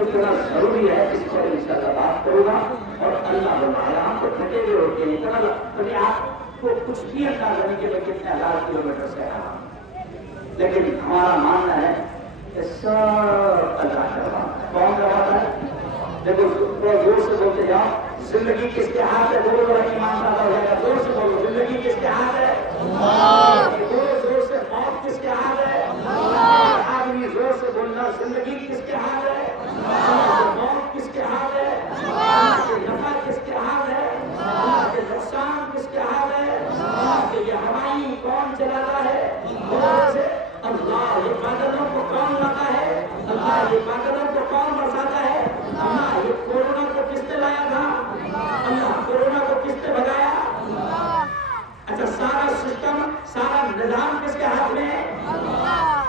کتنا ضروری ہے اس پر انشاءاللہ بات کروں گا. اور اللہ بنایا ہم تو تھکے ہوئے ہوتے ہیں اتنا کبھی آپ کو کچھ بھی اندازہ نہیں کہ میں کتنے ہزار کلومیٹر سے آیا ہوں. لیکن ہمارا ماننا ہے کہ سب اللہ کرواتا ہے. کون کرواتا ہے؟ دیکھو تھوڑا زور سے بولتے جاؤ. زندگی کس کے ہاتھ ہے؟ بولو بڑا ایمان پیدا ہو جائے گا. زور سے بولو. زندگی کس کے ہاتھ ہے؟ بولو زور سے. موت کس کے ہاتھ ہے؟ آدمی زور سے بولنا. زندگی کس کے ہاتھ ہے؟ موت کس کے ہاتھ ہے؟ اللہ کے نفع کس کے ہاتھ ہے؟ اللہ کے نقصان کس کے ہاتھ ہے؟ اللہ کے یہ ہوائی کون چلاتا ہے؟ اللہ. یہ بادلوں کو کون لاتا ہے؟ اللہ. یہ بادلوں کو کون برساتا ہے؟ اللہ. یہ کورونا کو کس نے لایا تھا؟ اللہ. کورونا کو کس نے بھگایا؟ اچھا سارا سسٹم سارا نظام کس کے ہاتھ میں ہے؟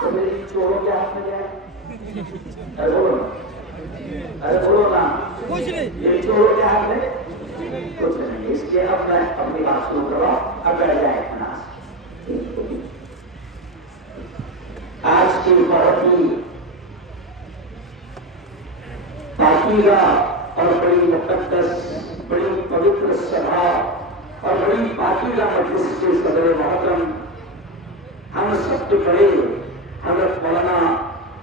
تو میری چوروں کے ہاتھ میں ہے. ارے بولو نا. یہ چوروں کے ہاتھ میں کچھ نہیں. اس لیے اب میں اپنی بات شروع کروں. اب بیٹھ جائے اطمینان سے. آج کی بہت ہی پاکیزہ اور بڑی مقدس بڑی پوتر سبھا اور بڑی پاکیزہ مجلس کے صدر محترم ہم سب کے بڑے حضرت مولانا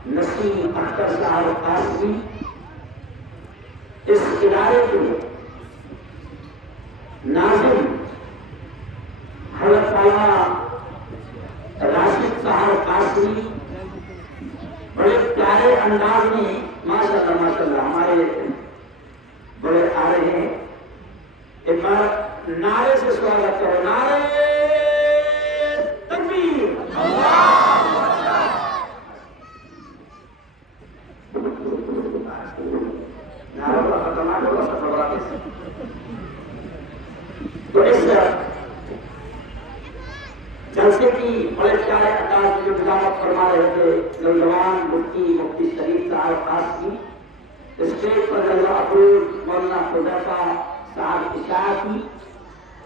نسیم اختر صاحب قاسمی اس ادارے کے ناظم حضرت مولانا راشد صاحب قاسمی بڑے پیارے انداز میں ماشاءاللہ ہمارے بڑے آ رہے ہیں. ایک بار نعرے سے سواگت کرو. نعرے تکبیر. نعرہ بڑا خطرناک ہوگا سفر بڑا کیسے. تو اس جلسے کی بڑے پیارے انداز کی جو نظامت فرما رہے تھے نوجوان مفتی شریف صاحب قاسمی. اسٹیج پر اللہ افروز مولانا حذیفہ صاحب اشاعتی,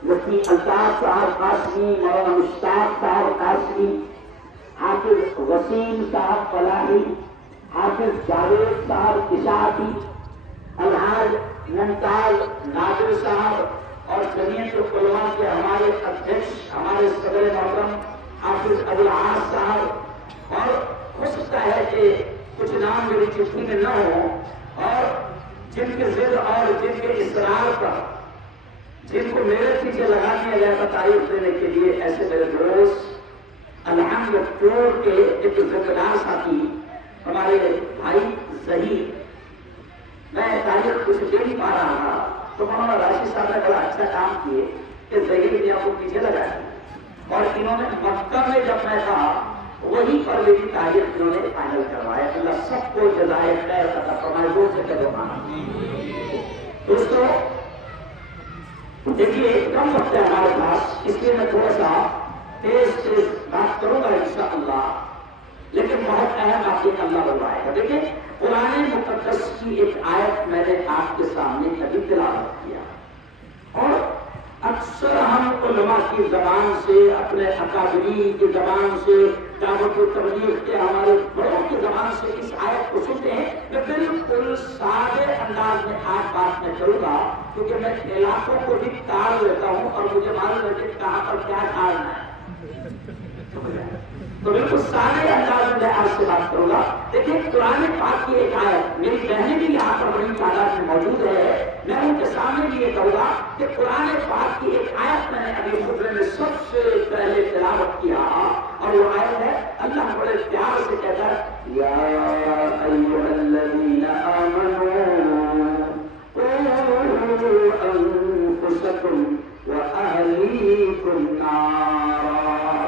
مفتی الطاف صاحب قاسمی, مولانا مشتاق صاحب قاسمی, حافظ وسیم صاحب فلاحی, حافظ جاوید صاحب اشاعتی, الحاج ننتال نادر صاحب اور جمعیت العلماء کے ہمارے ادھیکش ہمارے صدر محترم حافظ ابو العاص صاحب. اور ہو سکتا ہے کہ کچھ نام میری چٹھی میں نہ ہوں اور جن کے ضد اور جن کے اصرار پر جن کو میرے پیچھے لگا دیا گیا تھا تعریف دینے کے لیے ایسے میرے دوست الحمد پور کے ایک ذمہ ساتھی ہمارے بھائی ظہیر. میں تاریخ کچھ دے نہیں پا رہا تھا تو مولانا راشد صاحب نے بڑا اچھا کام کیے کہ ظہیر نے آپ کو پیچھے لگایا اور انہوں نے مکہ میں جب میں تھا وہیں پر میری تاریخ انہوں نے فائنل کروایا. اللہ سب کو جزائے خیر عطا فرمائے. زور سے کہو آمین. دوستو دیکھیے کم وقت ہے ہمارے پاس اس لیے میں تھوڑا سا تیز بات کروں گا انشاءاللہ, لیکن بہت اہم آپ کے اللہ بلوائے گا. دیکھیں قرآن مقدس کی ایک آیت میں نے آپ کے سامنے کبھی تلاوت کیا اور اکثر ہم علماء کی زبان سے اپنے اکابرین کی زبان سے دعوت و تبلیغ کے ہمارے بڑوں کی زبان سے اس آیت کو سنتے ہیں. میں بالکل سادے انداز میں آج بات میں کروں گا کیونکہ میں علاقوں کو بھی تاڑ لیتا ہوں اور مجھے معلوم ہے کہ کہاں پر کیا ڈالنا ہے. تو بالکل سادے انداز میں آج سے بات کروں گا. دیکھیں قرآن پاک کی ایک آیت, میری بہنیں بھی یہاں پر بڑی تعداد میں موجود ہے, میں ان کے سامنے بھی یہ کہوں گا کہ قرآن پاک کی ایک آیت میں نے ابھی خطبے میں سب سے پہلے تلاوت کیا اور وہ آیت ہے اللہ بڑے پیار سے کہتا ہے یا ایھا الذین آمنوا قوا انفسکم واہلیکم نارا.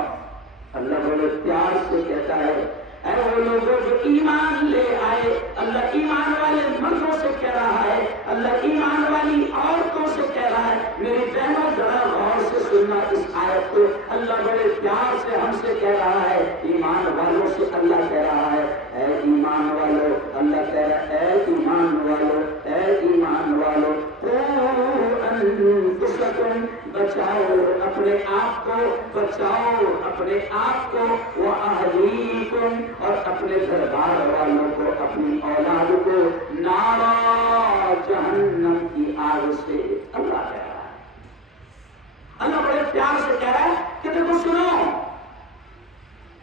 اللہ بڑے پیار سے کہتا ہے اے وہ لوگوں جو ایمان لے آئے. اللہ ایمان والے مردوں سے کہہ رہا ہے, اللہ ایمان والی عورتوں سے کہہ رہا ہے. میری بہنوں ذرا غور سے سننا اس آیت کو. اللہ بڑے پیار سے ہم سے کہہ رہا ہے, ایمان والوں سے اللہ کہہ رہا ہے اے ایمان والو. اللہ کہہ رہا ہے اے ایمان والو, اے ایمان والو قوا انفسکم بچاؤ اپنے آپ کو، بچاؤ اپنے آپ کو، وَأَهْلِيكُمْ اور اپنے دربار والوں کو، اپنی اولاد کو نارا جہنم کی آگ سے۔ اللہ کہہ رہا ہے، اللہ بڑے پیار سے کہہ رہا ہے کہ دیکھو سنو،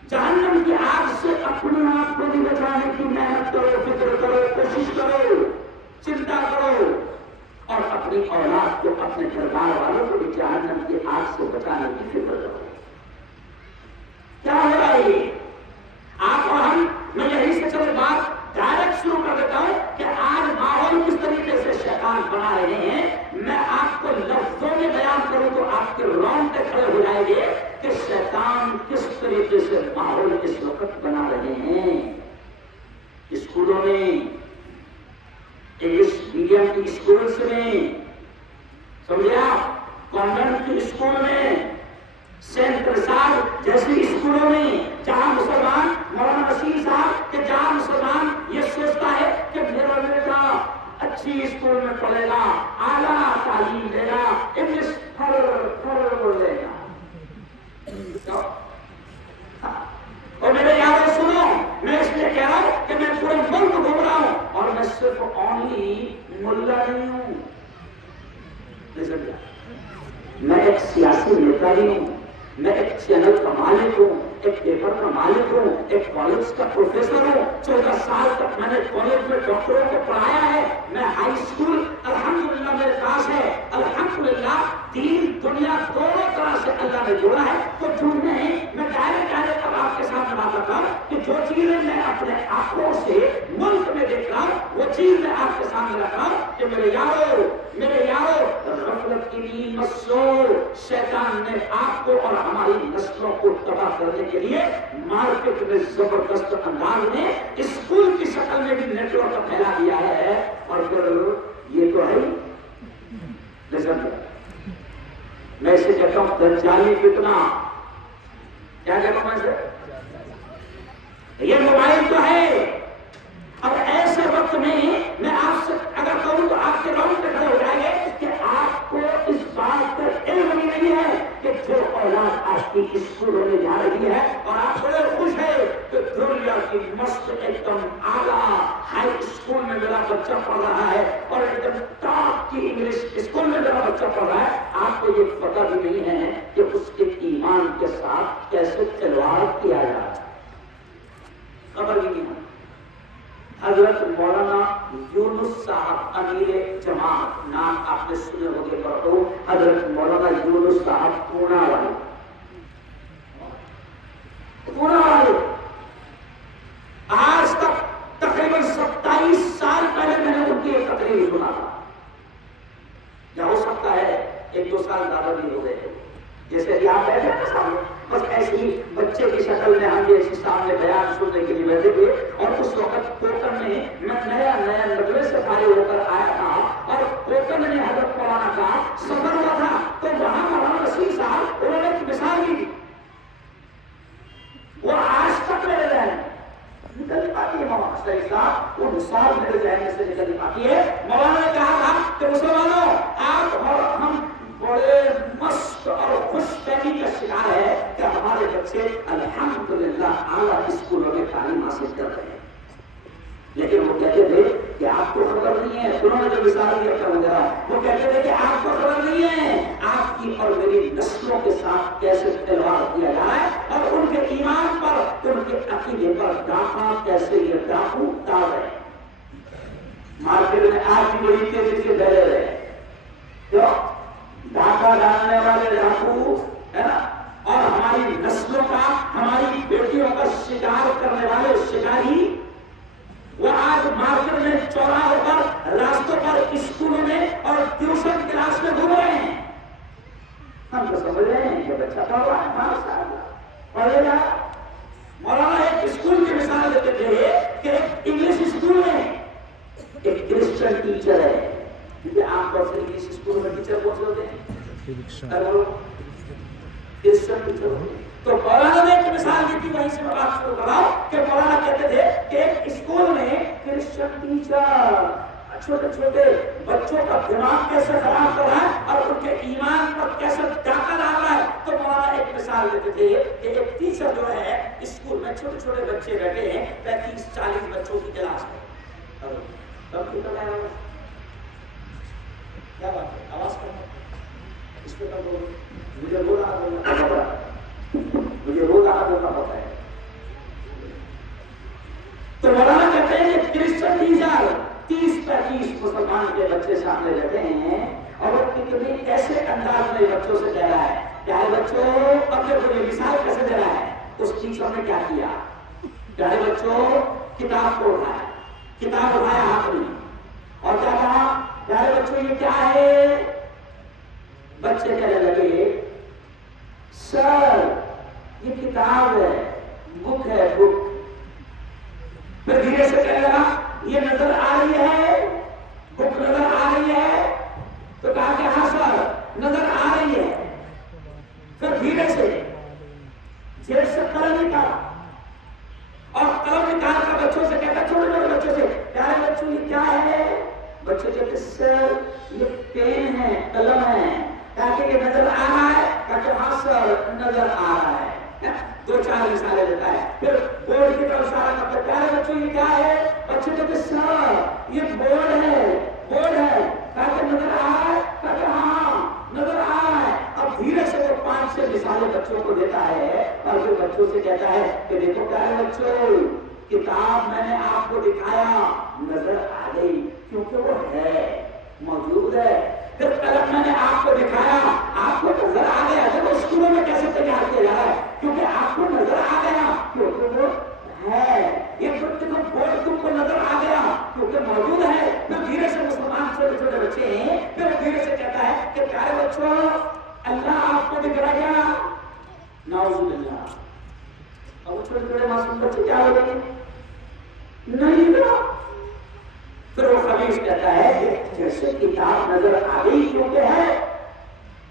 جہنم کی آگ سے اپنے آپ کو بھی بچانے کی محنت کرو، فکر کرو، کوشش کرو، چنتا کرو، اور اپنی اولاد کو، اپنے دربار والوں کو بھی جہنم کی آگ سے بچانے کی فکر کرو۔ کیا ہو رہا ہے یہ؟ آپ اور ہم، میں یہی سے چلو بات ڈائریکٹ شروع کر دیتا ہوں کہ آج ماحول کس طریقے سے شیطان بنا رہے ہیں۔ میں آپ کو لفظوں میں بیان کروں تو آپ کے رونگٹے کھڑے ہو جائیں گے کہ شیطان کس طریقے سے ماحول اس وقت بنا رہے ہیں۔ اسکولوں میں، انگلش میڈیم کی اسکولس میں، سمجھے آپ، کانوینٹ کی اسکول میں، سینٹ پرساد جیسی اسکولوں میں، جہاں مسلمان، مولانا نصیر صاحب کہ جہاں مسلمان یہ سوچتا ہے کہ میرا بیٹا اچھی اسکول میں پڑھے گا، اعلیٰ تعلیم لے گا، انگلش بولے گا۔ اور میرے یاروں سنو، میں اس لیے کہہ رہا ہوں کہ میں پورے ملک گھوم رہا ہوں اور میں صرف اونلی ملا نہیں ہوں، میں ایک سیاسی نیتا بھی ہوں، میں ایک چینل کا مالک ہوں، ایک پیپر کا مالک ہوں، ایک کالج کا پروفیسر ہوں، 14 سال تک میں نے کالج میں ڈاکٹروں کو پڑھایا ہے، میں ہائی اسکول الحمدللہ میرے پاس ہے، الحمدللہ دین دنیا دونوں طرح سے اللہ نے جوڑا ہے۔ تو جھوٹ نہیں، میں ڈائریکٹ اب آپ کے سامنے بات کرتا ہوں کہ جو چیزیں میں اپنے آنکھوں سے ملک میں دیکھ رہا ہوں وہ چیز میں آپ کے سامنے رکھ رہا ہوں کہ میرے یارو غفلت کی نیند مت سو۔ شیطان نے آپ کو اور ہماری نسلوں کو تباہ کرنے کے لیے مارکیٹ میں زبردست انداز میں اسکول کی شکل میں بھی نیٹ ورک پھیلا دیا ہے، اور پھر یہ تو ہے میں اسے کہتا ہوں دجالی فتنہ۔ کیا کہتا ہوں میں اسے؟ یہ موبائل تو ہے۔ اب ایسے وقت میں آپ سے اگر کہوں تو آپ کے راؤنڈ پہ کھڑے ہو جائیں گے کہ آپ کو اس بات کا علم بھی نہیں ہے کہ جو اولاد آپ کی اسکولوں میں جا رہی ہے، اور آپ بڑے خوش ہیں کہ دنیا کی مست ایک دم اعلیٰ ہائی اسکول میں میرا بچہ پڑھ رہا ہے اور ایک دم ٹاپ کی انگلش اسکول میں میرا بچہ پڑھ رہا ہے، آپ کو یہ پتہ بھی نہیں ہے کہ اس کے ایمان کے ساتھ کیسے کھلواڑ کیا جا رہا ہے، خبر بھی نہیں ہے۔ حضرت مولانا یونس صاحب امیر جماعت، نام آپ نے سنے ہوگے مرحوم حضرت مولانا یونس صاحب پونا والے، آج تک تقریباً 27 سال پہلے میں نے ان کی ایک تقریر سنا تھا، یا ہو سکتا ہے 1-2 سال زیادہ بھی ہو گئے، جیسے ابھی آپ بیٹھے ہیں سامنے، بس ایسے ہی بچے کی شکل میں ہم جیسے سامنے بیان سننے کے لیے بیٹھے تھے، اور اس وقت کوکن میں میں نیا مدرسے سے فارغ ہو کر آیا تھا، اور کوکن میں حضرت مولانا کا سفر ہوا تھا، تو وہاں مولانا نصیر صاحب انہوں نے ایک مثال دی، وہ آج تک میرے ذہن نکل پاتی ہے۔ مولانا نصیر صاحب وہ مثال میرے ذہن سے نکل پاتی ہے۔ مولانا نے کہا تھا کہ مسلمانوں، آپ اور ہم بڑے مست اور خوش فہمی کا شکار ہے کہ ہمارے بچے الحمدللہ اعلیٰ اسکولوں میں تعلیم حاصل کر رہے ہیں، لیکن وہ کہتے تھے کہ آپ کو خبر نہیں ہے، انہوں نے جو مثال دیا کروں گا، وہ کہتے تھے کہ آپ کو خبر نہیں ہے آپ کی اور میری نسلوں کے ساتھ کیسے کھلواڑ کیا جا رہا ہے، اور ان کے ایمان پر، ان کے عقیدے پر ڈاکہ کیسے یہ ڈاکو ڈال رہے ہیں۔ مارکیٹ میں آج بھی بڑی تیزی سے پھیلے رہے جو ڈاکہ ڈالنے والے ڈاکو ہے نا، اور ہماری نسلوں کا، ہماری بیٹیوں کا شکار کرنے والے شکاری، وہ آج مارکیٹ میں، چوراہوں پر، راستوں پر، اسکولوں میں اور ٹیوشن کلاس میں گھوم رہے ہیں۔ ہم تو سمجھ رہے ہیں کہ بچہ پڑھ رہا ہے، ماشاءاللہ پڑھے گا۔ مولانا ایک اسکول کی مثال دیتے تھے کہ ایک انگلش اسکول میں ایک کرسچن ٹیچر ہے، کیونکہ عام طور سے انگلش اسکول میں ٹیچر کون سے ہوتے ہیں؟ کرسچن ٹیچر ہوتے ہیں۔ تو مولانا نے ایک مثال دی تھی، وہیں سے میں بات شروع کر رہا ہوں کہ مولانا کہتے تھے کہ ایک اسکول میں کرسچن ٹیچر چھوٹے چھوٹے بچوں کا دماغ کیسے خراب کر رہا ہے، اور ان کے ایمان پر کیسے ڈاکہ ڈال رہا ہے. تو مولانا ایک مثال دیتے تھے کہ ایک ٹیچر جو ہے اسکول میں چھوٹے چھوٹے بچے بیٹھے ہیں 35-40 بچوں کی کلاس میں. کمپیوٹر ہے کیا بات ہے آواز کرنا اس پہ کر بولو. مجھے روز آنا ہوتا ہے. تو مولانا کہتے ہیں کہ کرسچن ٹیچر 30-35 مسلمان کے بچے سامنے رہتے ہیں اور وہ کتنی ایسے انداز میں بچوں سے کہہ رہا ہے پیارے بچوں. اپنے کو یہ مثال کیسے دے رہا ہے اس ٹیچر نے کیا کیا. پیارے بچوں کتاب کو اٹھایا, کتاب اٹھایا ہاتھ میں اور کیا کہا پیارے بچوں یہ کیا ہے. بچے کہنے لگے سر یہ کتاب ہے, بک ہے, بک. پھر دھیرے سے کہنے لگا یہ نظر آ رہی ہے, بک نظر آ رہی ہے. تو کہا کہ ہاں سر نظر آ رہی ہے. پھر دھیرے سے جیب سے قلم نکالا اور قلم نکال کر بچوں سے کہتا چھوٹے چھوٹے بچوں سے پیارے بچوں یہ کیا ہے. بچے کہتے سر یہ پین ہے, قلم ہے. تاکہ یہ نظر آ رہا ہے, تاکہ ہاں سر نظر آ رہا ہے. 2-4 مثالیں دیتا ہے. پھر بورڈ کی طرف اشارہ کرتا ہے پیارے بچوں یہ کیا ہے. بچے کہتے سر یہ بورڈ ہے, بورڈ ہے. تاکہ نظر آ رہا ہے, تاکہ ہاں نظر آ رہا ہے. اب دھیرے سے وہ 5-6 مثالیں بچوں کو دیتا ہے اور پھر بچوں سے کہتا ہے کہ دیکھو پیارے بچوں کتاب میں نے آپ کو دکھایا نظر آ گئی کیونکہ وہ ہے, موجود ہے. پھر قلم میں نے آپ کو دکھایا آپ کو نظر آ گیا. دیکھو اسکولوں میں کیسے تیار کیا جا رہا ہے کیونکہ آپ کو نظر آ گیا کیونکہ وہ ہے. یہ بورڈ تم کو نظر آ گیا کیونکہ موجود ہے. پھر دھیرے سے مسلمان چھوٹے چھوٹے بچے ہیں پھر دھیرے سے کہتا ہے کہ پیارے بچوں اللہ آپ کو دکھ رہا گیا نعوذ باللہ. اب وہ چھوٹے چھوٹے معصوم بچے کیا ہو گئے نہیں گا. پھر وہ خبیث کہتا ہے کہ جیسے کتاب نظر آ گئی کیونکہ ہے,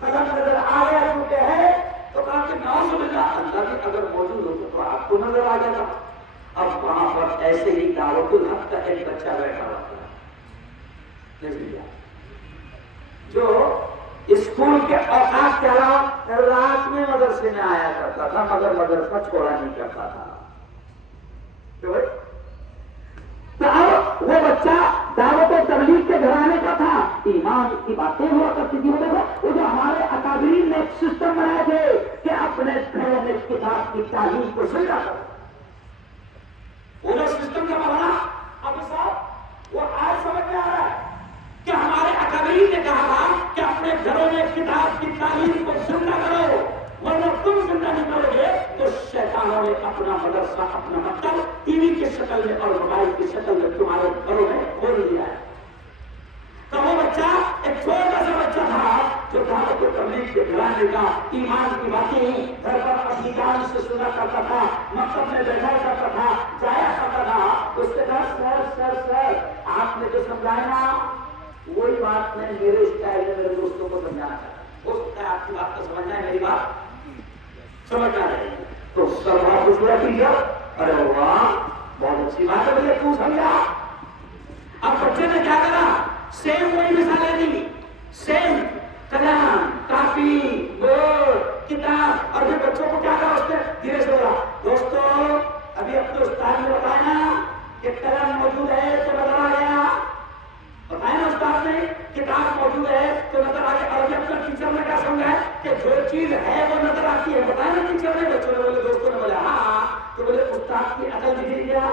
قلم نظر آ گیا کیونکہ ہے. تو کہا کہ نعوذ باللہ اللہ بھی اگر موجود ہوتا تو آپ کو نظر آ جاتا. اب وہاں پر ایسے ہی دعوت الحق کا ایک بچہ بیٹھا ہوا تھا جو اسکول کے اوقات کے علاوہ رات میں مدرسے میں آیا کرتا تھا مگر مدرسہ چھوڑا نہیں کرتا تھا. تو اب وہ بچہ دعوت و تبلیغ کے گھرانے کا تھا. ایمان کی باتیں ہوا کرتی تھی. وہ جو ہمارے اکابرین نے ایک سسٹم بنائے تھے کہ اپنے گھروں میں کتاب کی تعلیم کو سمجھا کر وہ جو سسٹم کا بنا اب صاحب وہ آج سمجھ میں آ رہا ہے کہ ہمارے اکابرین نے کہا تھا کہ اپنے گھروں میں کتاب کی تعلیم کو زندہ کرو ورنہ تم زندہ نہیں کرو گے. تو شیطانوں نے اپنا مدرسہ اپنا مکتب ٹی وی کی شکل میں اور موبائل کی شکل میں تمہارے گھروں میں کھول دیا ہے. تو وہ بچہ ایک چھوٹا سا بچہ تھا جو دعوت و تبلیغ کے گھرانے کا ایمان کی باتیں گھر پر اپنی جان سے سنا کرتا تھا, مکتب میں بیٹھا کرتا تھا, جایا کرتا تھا. اس کے بعد سر آپ نے جو سمجھایا نا وہی بات میں میرے اسٹائل میں میرے دوستوں کو سمجھانا چاہتا. ہو سکتا ہے آپ کی بات کو سمجھنا ہے, میری بات سمجھنا ہے. تو سر بہت خوشبورت ٹیچر, ارے واہ بہت اچھی بات ہے بھیا تو سمجھا. اب بچے نے کیا کرا سیم وہی مثالیں دی, سیم قلم کاپی بورڈ کتاب. اور پھر بچوں کو کیا کہا اس نے دھیرے سے بولا دوستوں ابھی اپنے استاد نے بتایا نا کہ قلم موجود ہے تو نظر آ گیا, بتایا نا استاد نے کتاب موجود ہے تو نظر آ گیا. اور اپنا ٹیچر نے کیا سمجھا ہے کہ جو چیز ہے وہ نظر آتی ہے, بتایا نا ٹیچر نے. بچوں نے بولے دوستوں نے بولا ہاں. تو بولے استاد کی عقل دکھ گیا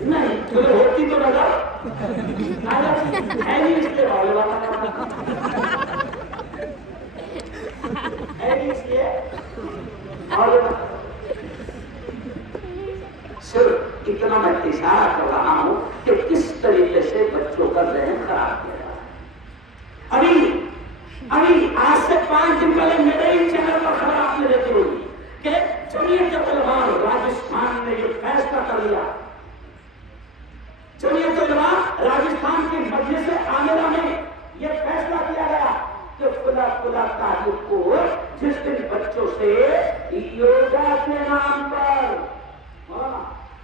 نہیں, بولے ہوتی تو نظر ہے نہیں اس لیے صرف اتنا میں اشارہ کر رہا ہوں کہ کس طریقے سے بچوں کا ذہن خراب کیا جا رہا ہے. ابھی آج سے 5 دن پہلے میرے ہی چینل پر خبر آپ نے دیکھی ہوگی کہ جمعیت علماء راجستھان نے یہ فیصلہ کر لیا. جمعیت علماء راجستھان کی مجلس عامرہ میں یہ فیصلہ کیا گیا کہ فلاں تاریخ کو جس دن بچوں سے یوگا کے نام پر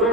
2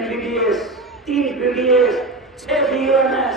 MBBS, 3 BDS, 6 BUMS।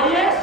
IAS।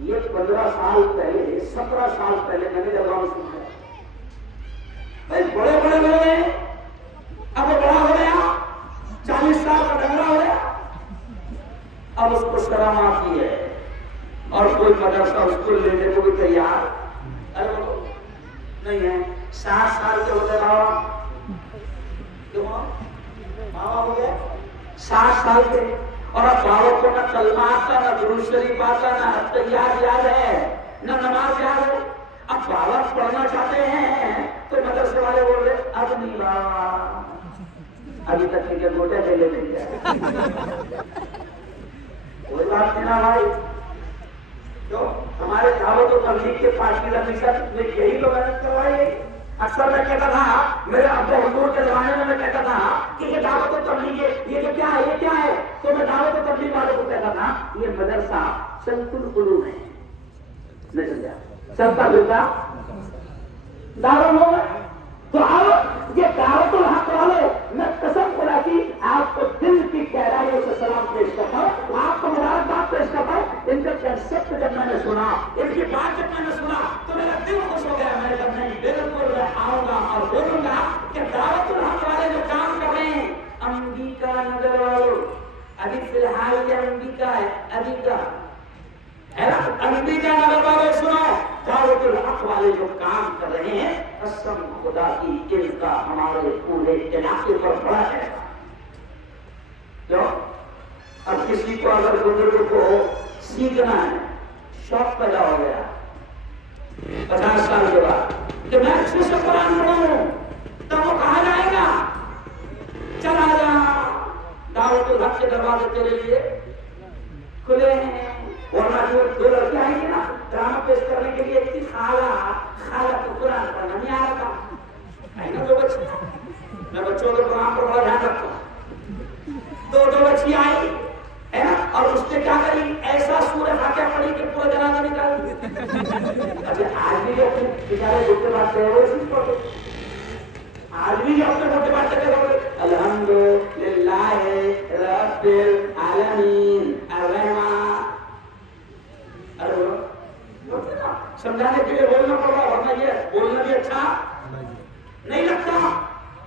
یہ 15 سال پہلے 17 سال پہلے میں نے جب گاؤں سنا بھائی بڑے بڑے لوگ ہیں، اب وہ بڑا ہو گیا 40 سال کا ڈنگرا ہو گیا، اب اس کو شرم آتی ہے اور کوئی مدرسہ اس کو لینے کو بھی تیار نہیں ہے۔ 60 سال کے ہوتے بابا، کیوں بابا ہو گیا 60 سال کے، اور اب بابا کو نہ کلمہ آتا، نہ درود شریف آتا، نہ تیار یاد ہے، نہ نماز یاد ہے۔ اب بابا پڑھنا چاہتے ہیں تو مدرسے والے بول رہے اب نہیں بابا، ابھی تک کے موٹے لے لے دیں گے۔ کوئی بات نہیں نا بھائی، تو ہمارے دعوت و تبلیغ کے پارٹی رمیشن نے یہی تو محنت کروائی ہے۔ اکثر میں کہتا تھا، میرے ابو حضور کے زمانے میں کہتا تھا کہ یہ دعوت و تبلیغ یہ کیا ہے، یہ کیا ہے، تو میں دعوت و تبلیغ والوں کو کہتا تھا یہ مدرسہ شمس العلوم ہے، نہیں سمجھا، چلتا پھرتا دارالعلوم ہے۔ تو اب یہ دعوت الحق والے، میں قسم خدا کی آپ کو دل کی گہرائیوں سے سلام پیش کرتا ہوں، آپ کو مبارکباد پیش کرتا ہوں۔ ان کا کنسپٹ جب میں نے سنا، ان کی بات جب میں نے سنا تو میرا دل خوش ہو گیا۔ میں نے کہا نہیں، بالکل میں آؤں گا اور بولوں گا کہ دعوت الحق والے جو کام کر رہے ہیں، امریکہ نگر والوں، ابھی فی الحال یہ امریکہ ہے، امریکہ ہے نا، امریکہ نگر والوں سنو، دعوت الحق والے جو کام کر رہے ہیں، قسم خدا کی ان کا ہمارے پورے علاقے پر بڑا ہے۔ کیوں؟ اب کسی کو اگر بزرگ کو سیکھنا ہے، شوق پیدا ہو گیا 50 سال کے بعد کہ میں اچھے سے قرآن پڑھوں، تب وہ کہا جائے گا چلا جا، دعوت الحق کے دروازے تیرے لیے کھلے ہیں۔ ورنہ جو 2 لڑکیاں آئیں گی نا ڈرامہ پیش کرنے کے لیے، اتنی خالہ کو قرآن پڑھنا نہیں آ رہا تھا، 2 بچے، میں بچوں کے قرآن پر بڑا دھیان رکھتا ہوں۔ 2 بچی آئی ہے نا، اور اس نے کیا کری، ایسا سورہ فاتحہ پڑھی کہ پورا جنازہ نکال دیا۔ ابھی آج بھی جو بیچارے بھوکے بات ہے وہ اسی پڑھتے، آج بھی جو اپنے بھوکے بات کرتے ہوئے الحمدللہ رب العالمین الرحمن، سمجھانے کے لیے بولنا پڑ رہا، ورنہ یہ بولنا بھی اچھا نہیں لگتا۔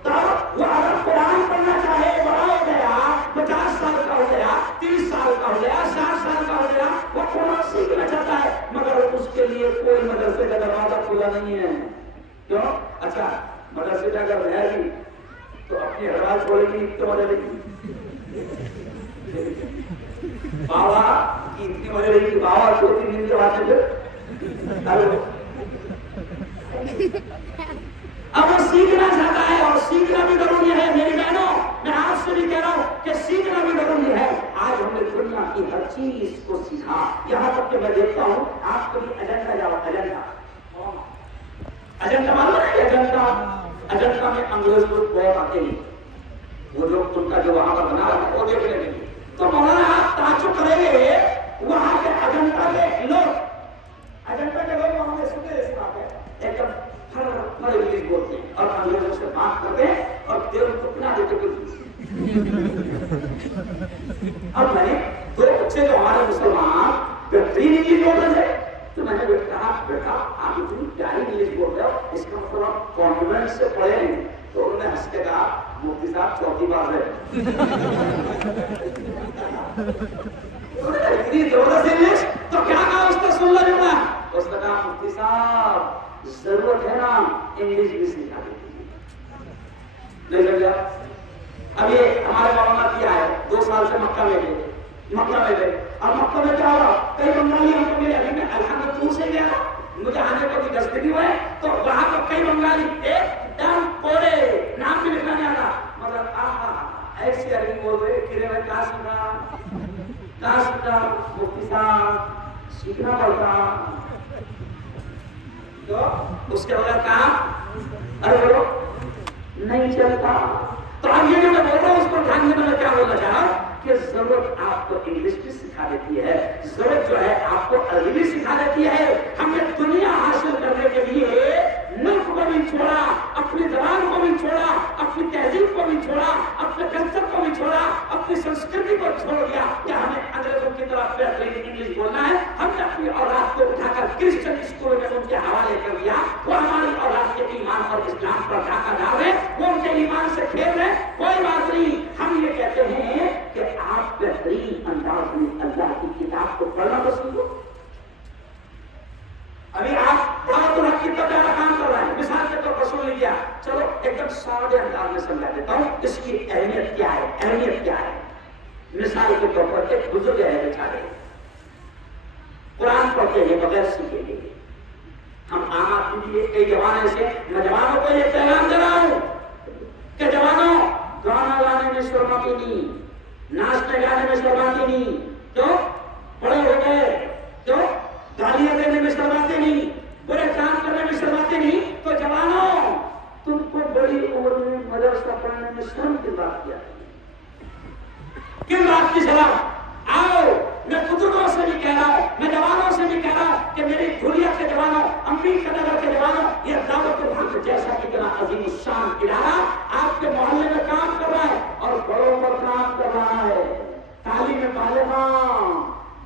تو وہ اگر قرآن پڑھنا چاہے، بڑا ہو گیا، 50 سال کا ہو گیا، 30 سال کا ہو گیا، 60 سال کا ہو گیا، وہ قرآن سیکھنا چاہتا ہے، مگر اس کے لیے کوئی مدرسے کا دروازہ کھلا نہیں ہے۔ کیوں؟ اچھا مدرسے کا اگر رہے گی تو اپنی ہڑتال چھوڑے گی تو مدد لے گی، بابا کی اتنی مدد لے گی، بابا 2-3 دن کے بعد سے اب وہ سیکھنا چاہتا ہے، اور سیکھنا بھی ضروری ہے میری بہنوں، میں آپ سے بھی کہہ رہا ہوں کہ سیکھنا بھی ضروری ہے۔ آج ہم نے دنیا کی ہر چیز کو سیکھا، یہاں تک کہ میں دیکھتا ہوں آپ کبھی ایجنڈا جاؤ، ایجنڈا معلوم ہے، ایجنڈا میں انگریز لوگ بہت آتے ہیں، وہ لوگ ان کا جو وہاں پر بنا رہا ہے وہ دیکھنے کے لیے، تو مولانا آپ تعجب کریں گے وہاں کے ایجنڈا کے لوگ وہاں میں سنتے اس بات ہے، ایک دم ہر انگلش بولتے ہیں اور انگریزوں سے بات کرتے ہیں اور دل کو پنا دیتے اب میں نے 2 بچے جو ہمارے مسلمان بہترین انگلش بول رہے تھے، تو میں نے کہا بیٹا آپ اتنی پیاری انگلش بول رہے ہو، اس کا مطلب آپ کانفیڈنس سے پڑھے نہیں، تو انہوں نے ہنس کے کہا مفتی صاحب چوتھی بار ہے، اتنی زبردست انگلش، تو کیا کہا اس نے، سن لو جملہ، اس نے کہا مفتی صاحب ضرورت ہے نا انگلش بھی سکھا دیتی، نہیں سمجھا؟ اب یہ ہمارے مولانا کیا ہے، 2 سال سے مکہ میں گئے، اور مکہ میں کیا ہوا، کئی بنگالی ہم کو ملے، ابھی میں الحمدپور سے گیا، مجھے آنے کو بھی 10 دن ہوئے، تو وہاں پر کئی بنگالی ایک دم کوڑے، نام بھی لکھنا نہیں آتا، مگر ایسی عربی بول رہے کہ میں کہاں سیکھا، مفتی صاحب سیکھنا پڑتا، تو اس کے بغیر کام ارے بولو نہیں چلتا۔ تو اب یہ جو میں بول رہا ہوں اس پر دھیان دینے میں کیا بولنا چاہا کہ ضرورت آپ کو انگلش بھی سکھا دیتی ہے، ضرورت جو ہے آپ کو عربی بھی سکھا دیتی ہے۔ ہم نے دنیا حاصل کرنے کے لیے ملک کو بھی چھوڑا، اپنی زبان کو بھی چھوڑا، اپنی تہذیب کو بھی چھوڑا، اپنے کلچر کو بھی چھوڑا، اپنی سنسکرتی کو چھوڑ دیا کہ ہمیں انگریزوں کی طرح بہترین انگلش بولنا ہے. ہم نے اپنی اولاد کو اٹھا کر کرسچن اسکول میں ان کے حوالے کر دیا. وہ ہماری اولاد کے ایمان اور اسلام پر ڈاکہ ڈال رہے, وہ ان کے ایمان سے کھیل رہے. کوئی بات نہیں, ہم یہ کہتے ہیں کہ آپ بہترین انداز میں اللہ کی کتاب کو پڑھنا پسند ہو. ابھی آپ دعوت الحق کی طرح کام کر رہے ہیں, مثال کے طور پر سن لیجیے. چلو ایک دم سادے انداز میں سمجھا دیتا ہوں اس کی اہمیت کیا ہے. اہمیت کیا ہے؟ مثال کے طور پر ایک بزرگ ہے بیچارے, قرآن پڑھتے ہیں بغیر سیکھے گے. ہم عام آدمی کئی جوان ایسے, میں جوانوں کو یہ پیغام دے رہا ہوں کہ جوانوں, گانا گانے میں شرماتی نہیں, ناچنے گانے میں شرماتی نہیں. کیوں؟ بڑے ہو گئے. کیوں؟ گالیاں دینے میں شرماتے نہیں, برے کام کرنے میں شرماتے نہیں. تو جوانوں, تم کو بڑی عمر میں مدرسہ پڑھنے میں شرم کی بات کیا ہے؟ کن بات کی شرم؟ آؤ, میں بزرگوں سے بھی کہہ رہا ہوں, میں جوانوں سے بھی کہہ رہا ہوں کہ میری دھولیا کے جوانوں, امی کے نگر کے جوانوں, یہ دعوت الحق جیسا اتنا عظیم الشان ادارہ آپ کے محلے میں کام کر رہا ہے اور بڑوں پر کام کر رہا ہے. تعلیم بالغاں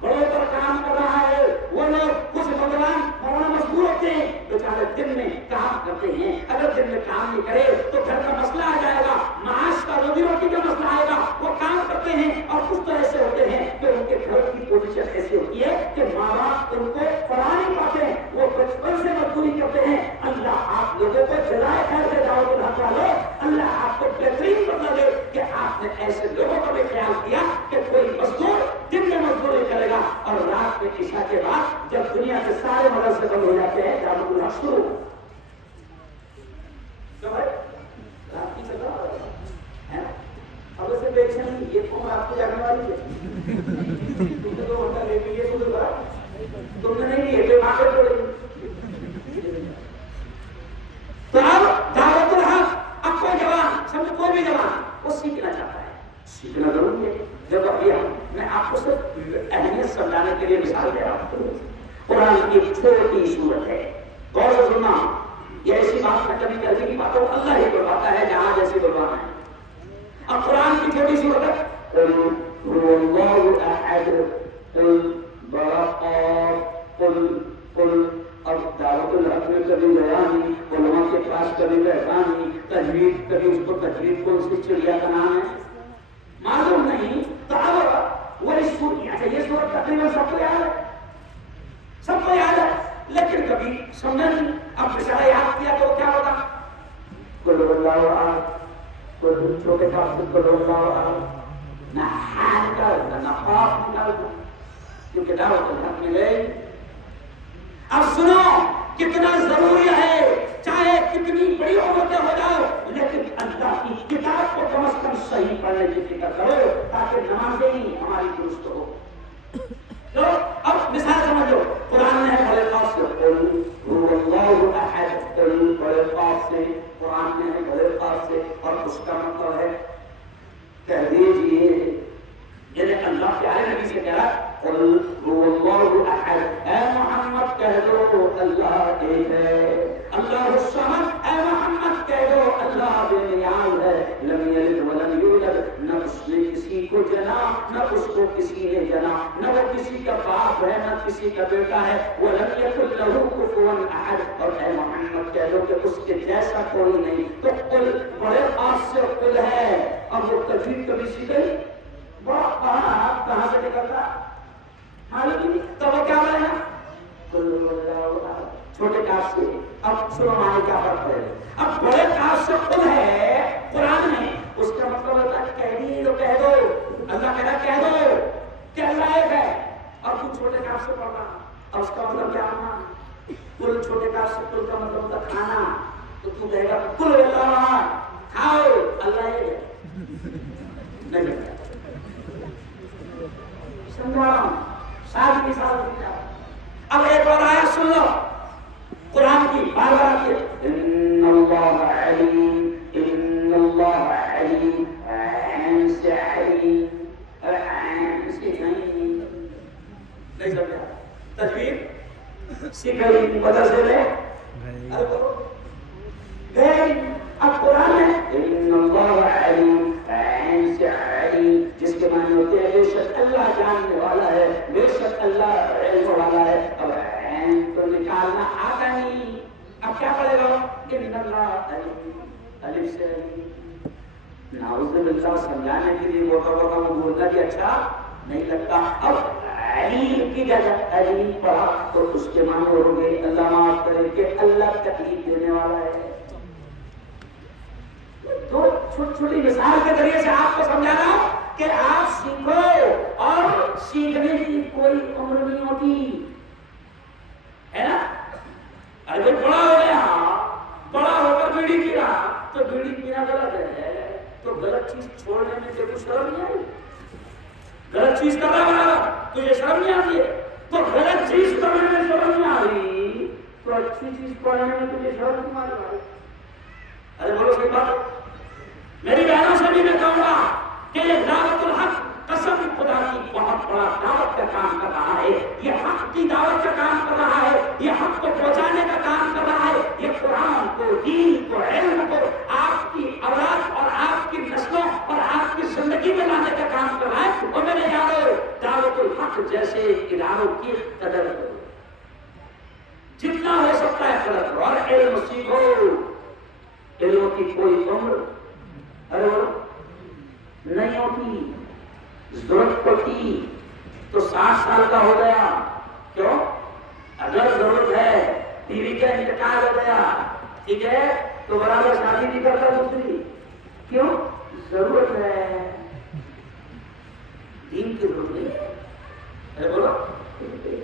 بڑوں پر کام کر رہا ہے. وہ لوگ کچھ نوجوان ہونا مجبور ہوتے ہیں, بیچارے دن میں کام کرتے ہیں. اگر دن میں کام نہیں کرے تو گھر کا مسئلہ آ جائے گا, معاش کا, روزی روٹی کا مسئلہ آئے گا. وہ کام کرتے ہیں اور کچھ تو ایسے ہوتے ہیں کہ ان کے گھر کی پوزیشن ایسی ہوتی ہے کہ ماں باپ ان کو پڑھا نہیں پاتے, وہ بچپن سے مزدوری کرتے ہیں. اللہ آپ لوگوں کو جزائے خیر دے, دعوت الحق والوں, اللہ آپ کو بہترین بدلہ دے کہ آپ نے ایسے لوگوں کا بھی خیال کیا کہ کوئی مزدور دن میں مزدوری کرے گا اور رات میں عشاء کے بعد جب دنیا کے سارے مدرسے بند ہو جاتے ہیں دعوت الحق شروع. رات کی جگہ اب اسے دیکھیں نہیں, یہ قوم آپ کو جانے والی ہے. تم نے 2 گھنٹہ لے لیے تو تم نے نہیں لیے, ماں کے توڑے. تو اب دعوت الحق, اب کوئی جوان, سمجھ کوئی بھی جوان وہ سیکھنا چاہتا ہے, سیکھنا ضروری ہے. جب ابھی میں آپ کو صرف اہمیت سمجھانے کے لیے مثال دے رہا ہوں. قرآن کی ایک چھوٹی صورت ہے, غور سے سننا. یہ ایسی بات میں کبھی کرنے کی باتوں اللہ ہی بتاتا ہے جہاں جیسے بلوانا ہے. اب قرآن کی چھوٹی صورت ہے, قل هو الله احد قل قل قل. اب دعوت الحق میں کبھی گیا نہیں, علماء کے پاس کبھی بیٹھا نہیں, تجوید کبھی اس کو تجوید کو اس کی چڑیا کا نام ہے معلوم نہیں. تو اب وہ اس سورت, اچھا یہ سورت تقریباً سب کو یاد ہے, سب کو یاد ہے, لیکن کبھی سمجھا نہیں. اب بیچارہ یاد کیا تو کیا ہوگا؟ قل هو الله احد, قل چھوٹے کاف سے قل هو الله احد, نہ ہاں نکالتا نہ خواب نکالتا, کیونکہ دعوت الحق میں گئے. اب سنو کتنا ضروری ہے, چاہے کتنی بڑی عمریں ہو جاؤ, لیکن اللہ کی کتاب کو کم از کم صحیح پڑھنے کی فکر کرو تاکہ نمازیں ہی ہماری درست ہو. تو اب مثال سمجھو, قرآن نے ہے بڑے خاص سے قل هو الله احد, قل بڑے خاص سے, قرآن نے ہے بڑے خاص سے, اور اس کا مطلب ہے کہہ دیجیے, یعنی اللہ پیارے نبی سے کہہ رہا قل هو الله احد, اے محمد کہہ دو اللہ ایک ہے. اللہ الصمد, اے محمد کہہ دو اللہ بے نیاز ہے. لم یلد ولم یولد, نہ اس نے کسی کو جنا نہ اس کو کسی نے جنا, نہ وہ کسی کا باپ ہے نہ کسی کا بیٹا ہے. ولم یکن له کفوا احد, اور اے محمد کہہ دو کہ اس کے جیسا کوئی نہیں. تو قل بڑے خاص سے قل ہے. اب وہ تجوید کبھی سیکھے کہاں سے نکلتا تو وہ کیا بنے گا؟ چھوٹے کاف سے. اب سنو معنی کیا فرق ہے. اب بڑے کاف سے قل ہے قرآن میں, اس کا مطلب ہوتا ہے کہہ دی تو کہہ دو. اللہ کہہ رہا کہہ دو کہ اللہ ایک ہے, اور تو چھوٹے کاف سے پڑھ رہا, اور اس کا مطلب کیا ہونا؟ کل چھوٹے کاف سے کل کا مطلب ہوتا کھانا, تو تو کہے گا کل اللہ کھاؤ, اللہ ایک ہے. نہیں سمجھا رہا ہوں, ساتھ مثال. اب ایک اور آیت سن لو قرآن کی, بار بار آتی ہے, ان اللہ علیم, ان اللہ علیم, عین سے علیم, عین سے نہیں. نہیں سمجھا؟ تجوید سیکھیں مدرسے میں گئے. اب قرآن ہے ان اللہ علیم, عین سے علیم, جس ہوتے ہیں بے شک اللہ جاننے والا ہے، بے شک اللہ علم والا ہے. اب عین تو نکالنا آتا نہیں، اب کیا پڑے گا؟ ان اللہ علیم، الف سے علیم. نعوذ باللہ سمجھانے کے لیے موٹا موٹا وہ بولنا بھی اچھا نہیں لگتا. اب علیم کی جگہ علیم پڑھا تو اس کے معنی ہو گئے اللہ معاف کرے کہ اللہ تکلیف دینے والا ہے. تو چھوٹی چھوٹی مثال کے ذریعے سے آپ کو سمجھا رہا ہوں کہ آپ سیکھو، اور سیکھنے کی کوئی عمر نہیں ہوتی ہے نا. اگر بڑا ہو گیا، بڑا ہو کر بیڑی پیا تو بیڑی پینا غلط ہے، تو غلط چیز چھوڑنے میں تجھے شرم نہیں آئی؟ غلط چیز کر رہا ہے تجھے شرم نہیں آتی ہے؟ تو غلط چیز کرنے میں شرم نہیں آ رہی تو اچھی چیز پڑھنے میں تجھے شرم نہیں آ رہی؟ ارے بولو صحیح بات. میری بہنوں سے بھی میں کہوں گا کہ یہ دعوت الحق قسم خدا کی بہت بڑا دعوت کا کام کر رہا ہے. یہ حق کی دعوت کا کام کر رہا ہے، یہ حق کو پہنچانے کا کام کر رہا ہے. یہ قرآن کو، دین کو، علم کو آپ کی اولاد اور آپ کی نسلوں اور آپ کی زندگی میں لانے کا کام کر رہا ہے. اور میرے یارو، دعوت الحق جیسے اداروں کی قدر کرو، جتنا ہو سکتا ہے قدر کرو، اور علم سیکھو. علم کی کوئی عمر نہیں ہوتی. ضرورت پڑتی تو 60 سال کا ہو گیا، کیوں؟ اگر ضرورت ہے بیوی کا انتقال ہو گیا، ٹھیک ہے، تو برابر شادی نہیں کرتا دوسری. کیوں؟ ضرورت ہے، دین کی ضرورت نہیں ہے. ارے بولو،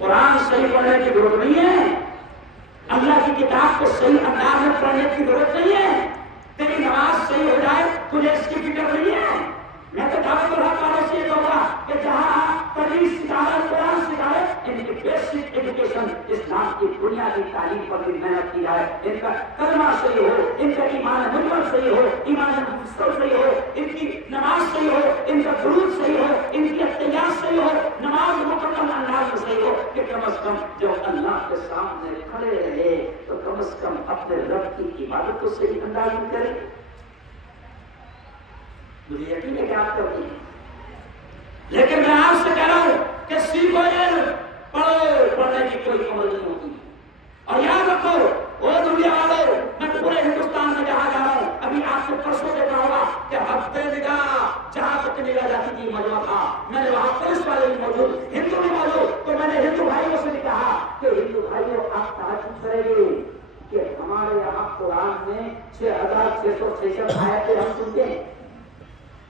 قرآن صحیح پڑھنے کی ضرورت نہیں ہے، اللہ کی کتاب کو صحیح انداز میں پڑھنے کی ضرورت نہیں ہے. تیری نماز صحیح ہو جائے تجھے اس کی فکر نہیں ہے. میں تو دعوت الحق والوں سے یہ کہوں گا کہ جہاں تدریس سکھائے، قرآن سکھائے، ان کی بیسک ایجوکیشن، اسلام کی بنیادی تعلیم پر بھی محنت کی جائے. ان کا کلمہ صحیح ہو، ان کا ایمان مجمل صحیح ہو، ایمان مفصل صحیح ہو، ان کی نماز صحیح ہو، ان کا درود صحیح ہو، ان کی احتیاط صحیح ہو، نماز مکمل انداز میں صحیح ہو، کہ کم از کم جب اللہ کے سامنے کھڑے رہے تو کم از کم اپنے رب کی عبادت کو صحیح انداز میں کرے. مجھے یقین ہے کہ آپ کرتی ہیں، لیکن میں آپ سے کہہ رہا ہوں کہ سیکھو، علم پڑھو. پڑھنے کی کوئی عمر نہیں ہوتی. اور یاد رکھو وہ دنیا والوں، میں پورے ہندوستان میں جہاں جا رہا ہوں، ابھی آپ نے پرسوں دیکھا ہوگا کہ ہفتے نگاہ جہاں تک نگاہ جاتی تھی مجمع تھا، میں نے وہاں پولیس والے بھی موجود، ہندو بھی موجود. تو میں نے ہندو بھائیوں سے بھی کہا کہ ہندو بھائیوں آپ تحجد کریں گے کہ ہمارے یہاں قرآن میں 6666 آیتیں ہم سنتے ہیں.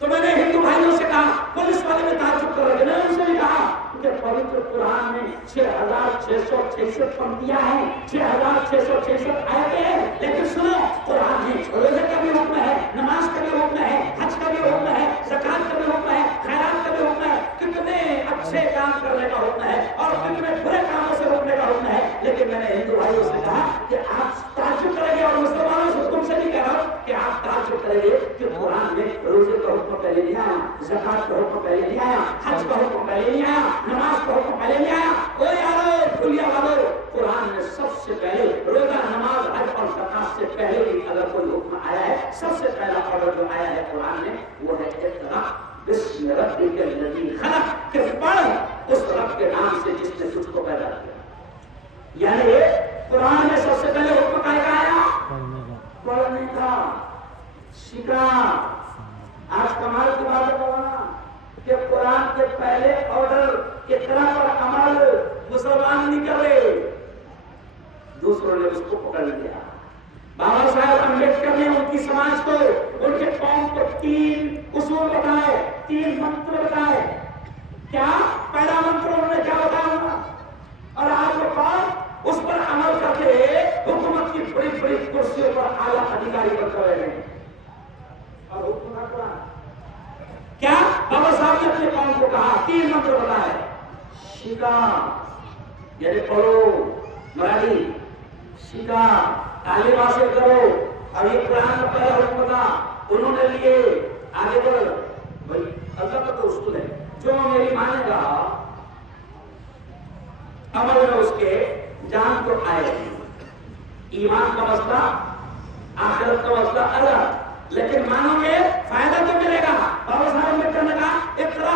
تو میں نے ہندو بھائیوں سے کہا، پولیس والے میں تعجب کر رہے، میں نے ان سے بھی کہا کہ پوتر قرآن میں 6666 پنکتیاں ہیں، 6666 آیتیں ہیں، لیکن سنو، قرآن میں روزے کا بھی حکم ہے، نماز کا بھی حکم ہے، حج کا بھی حکم ہے، زکات کا بھی حکم ہے، خیرات کا بھی حکم ہے، کتنے اچھے کام کرنے کا حکم ہے اور کتنے برے کاموں سے روکنے کا حکم ہے. لیکن میں نے ہندو بھائیوں سے کہا کہ آپ تعجب کریں گے، اور مسلمانوں سے تم سے بھی کہہ رہا ہوں کہ آپ تعجب کریں گے کہ قرآن میں روزے کا حکم پہلے نہیں آیا، زکات کا حکم پہلے نہیں آیا، حج کا حکم پہلے نہیں آیا، نماز کا حکم پہلے نہیں آیا. او یارو، دنیا والو، قرآن میں سب سے پہلے روزہ، نماز، حج اور زکات سے پہلے بھی اگر کوئی حکم آیا ہے، سب سے پہلا آرڈر جو آیا ہے قرآن میں وہ ہے اقرأ بسم ربک الذی خلق، کہ پڑھ اس رب کے نام سے جس نے تجھ کو پیدا کیا. یعنی قرآن میں سب سے پہلے حکم کا آیا پڑھنے کا، سیکھا. آج کمال کی بات ہے کہ قرآن کے پہلے آرڈر اقرا پر عمل مسلمان نہیں کر رہے، دوسروں نے اس کو پکڑ لیا. بابا صاحب امبیڈکر نے ان کی سماج کو، ان کے قوم کو 3 اصول بتائے، 3 منتر بتائے. کیا پہلا منتر انہوں نے کیا بتایا ہوگا؟ اور آج وہ قوم اس پر عمل کر کے حکومت کی بڑی بڑی کرسیوں پر اعلیٰ ادھیکاری پر کر رہے ہیں. اور حکومت کیا بابا صاحب نے اپنے قوم کو کہا 3 منتر بتائے. شکا یعنی پڑھو، مرادی سیکھا، تعلیم حاصل کرو. اور یہ قرآن کا پہلا حکم تھا، انہوں نے لیے آگے بڑھ. بھائی اللہ کا تو اصول ہے، جو میری مانے گا عمل میں اس کے جان کو آئے. ایمان کا مسئلہ، آخرت کا مسئلہ الگ، لیکن مانو گے فائدہ تو ملے گا. بابا صاحب نے کہا اقرا،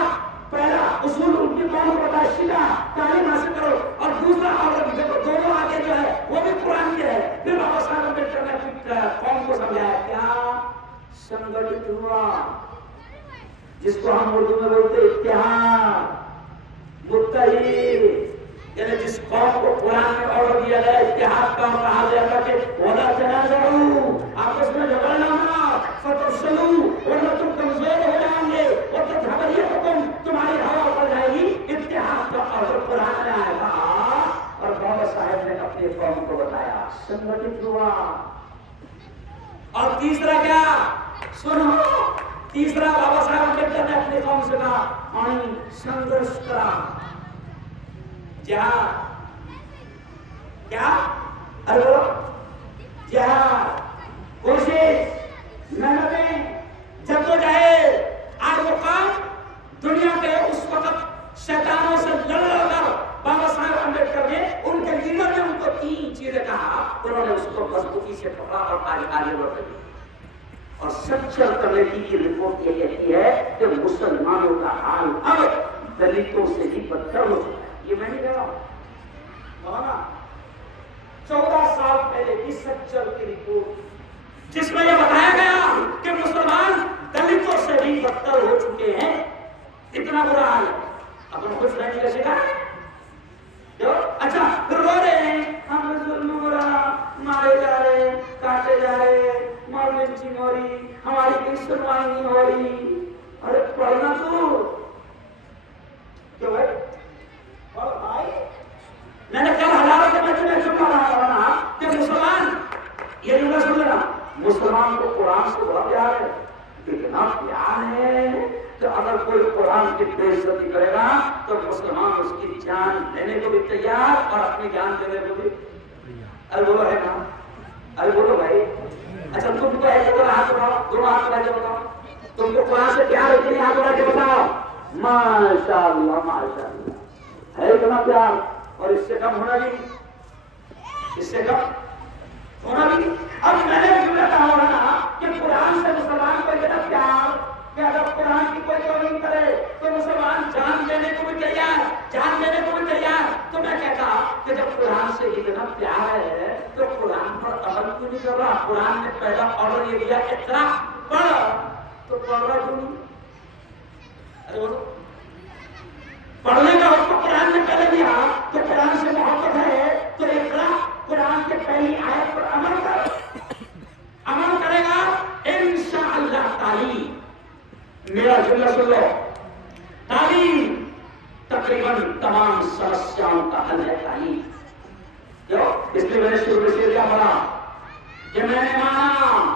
پہلا اصول ان کی قوم کو بتایا سیکھا تعلیم حاصل کرو، اور دوسرا عورت دیکھو دونوں آگے جو ہے وہ بھی قرآن کے ہے. پھر بابا صاحب امبیڈکر نے اپنی قوم کو سمجھایا کیا سنگٹھت ہوا، جس کو ہم اردو میں بولتے اتحاد متحد، یعنی جس قوم کو قرآن میں آرڈر دیا گیا اتحاد کا، کہا گیا تھا کہ وَلَا تَنَازَعُوا، آپس میں جھگڑنا مت، فَتَفْشَلُوا، ورنہ تم کمزور ہو جائیں گے، وَتَذْهَبَ رِيحُكُمْ، تمہاری ہوا پڑ جائے گی. اتحاد کا آرڈر قرآن میں آئے گا. اور بابا صاحب نے اپنی قوم کو بتایا سنگٹھت ہوا. اور تیسرا کیا سنو، تیسرا بابا صاحب امبیڈکر نے اپنی قوم سے کہا آئیں سنگرش کرا. جہاد کیا ارے جہاد کوشش محنتیں جدوجہد. آج وہ کام دنیا کے اس وقت شیطانوں سے لڑ کر بابا صاحب امبیڈکر نے ان کے لیڈر نے ان کو 3 چیزیں کہا، انہوں نے اس کو مضبوطی سے پکڑا اور آگے بڑھ گئی. اور سچر کمیٹی کی رپورٹ یہ کہتی ہے کہ مسلمانوں کا حال اب دلتوں سے بھی بدتر ہو چکا ہے. یہ میں نہیں کہہ رہا ہوں، مولانا 14 سال پہلے کی سچر کی رپورٹ جس میں یہ بتایا گیا کہ مسلمان دلتوں سے بھی بدتر ہو چکے ہیں. اتنا برا حال ہے. اپنا خوش رہنے کا سکھا اچھا پھر رو رہے ہیں ہم ظلم ہو رہا، مارے جا رہے، کاٹے جا رہے، مرنے چین ہو رہی، ہماری کوئی سنوائی نہیں ہو رہی. ارے پڑھنا تو کیوں بھائی بھائی میں نے کل ہزاروں کے بچے میں سن رہا کہ مسلمان یہ جملہ سن لینا، مسلمان کو قرآن سے بڑا پیار ہے، اتنا پیار ہے کہ اگر کوئی قرآن کی بے عزتی کرے گا تو مسلمان اس کی جان لینے کو بھی تیار اور اپنی جان دینے کو بھی. ارے بولو ہے نا، ارے بولو بھائی. اچھا تم کو ایک ہاتھ اٹھاؤ، دونوں ہاتھ اٹھا کے بتاؤ تم کو قرآن سے پیار ہے کہ نہیں، ہاتھ اٹھا کے بتاؤ. ماشاء اللہ ماشاء اللہ ہے اتنا پیار. اور اس سے کم ہونا بھی، اس سے کم ہونا بھی. اب میں نے جملہ کہا ہو رہا کہ قرآن سے مسلمان کو اتنا پیار کہ اگر قرآن کی کوئی توہین کرے تو مسلمان جان دینے کو بھی تیار، جان دینے کو بھی تیار. تو میں کہتا کہ جب قرآن سے اتنا پیار ہے تو قرآن پر عمل کیوں نہیں کر رہا؟ قرآن نے پہلا آرڈر یہ دیا اقرا پڑھ، تو پڑھ رہا کیوں نہیں؟ ارے بولو پڑھنے کا حکم قرآن نے پہلے دیا تو قرآن سے محبت ہے تو اقرا، قرآن کے پہلی آیت پر عمل کر. عمل کرے گا انشاءاللہ تعلیم. میرا جملہ سن لو، تعلیم تقریباً تمام سمسیاؤں کا حل ہے. تعلیم جو اس لیے میں نے شروع سے کیا پڑھا کہ میں نے مانا،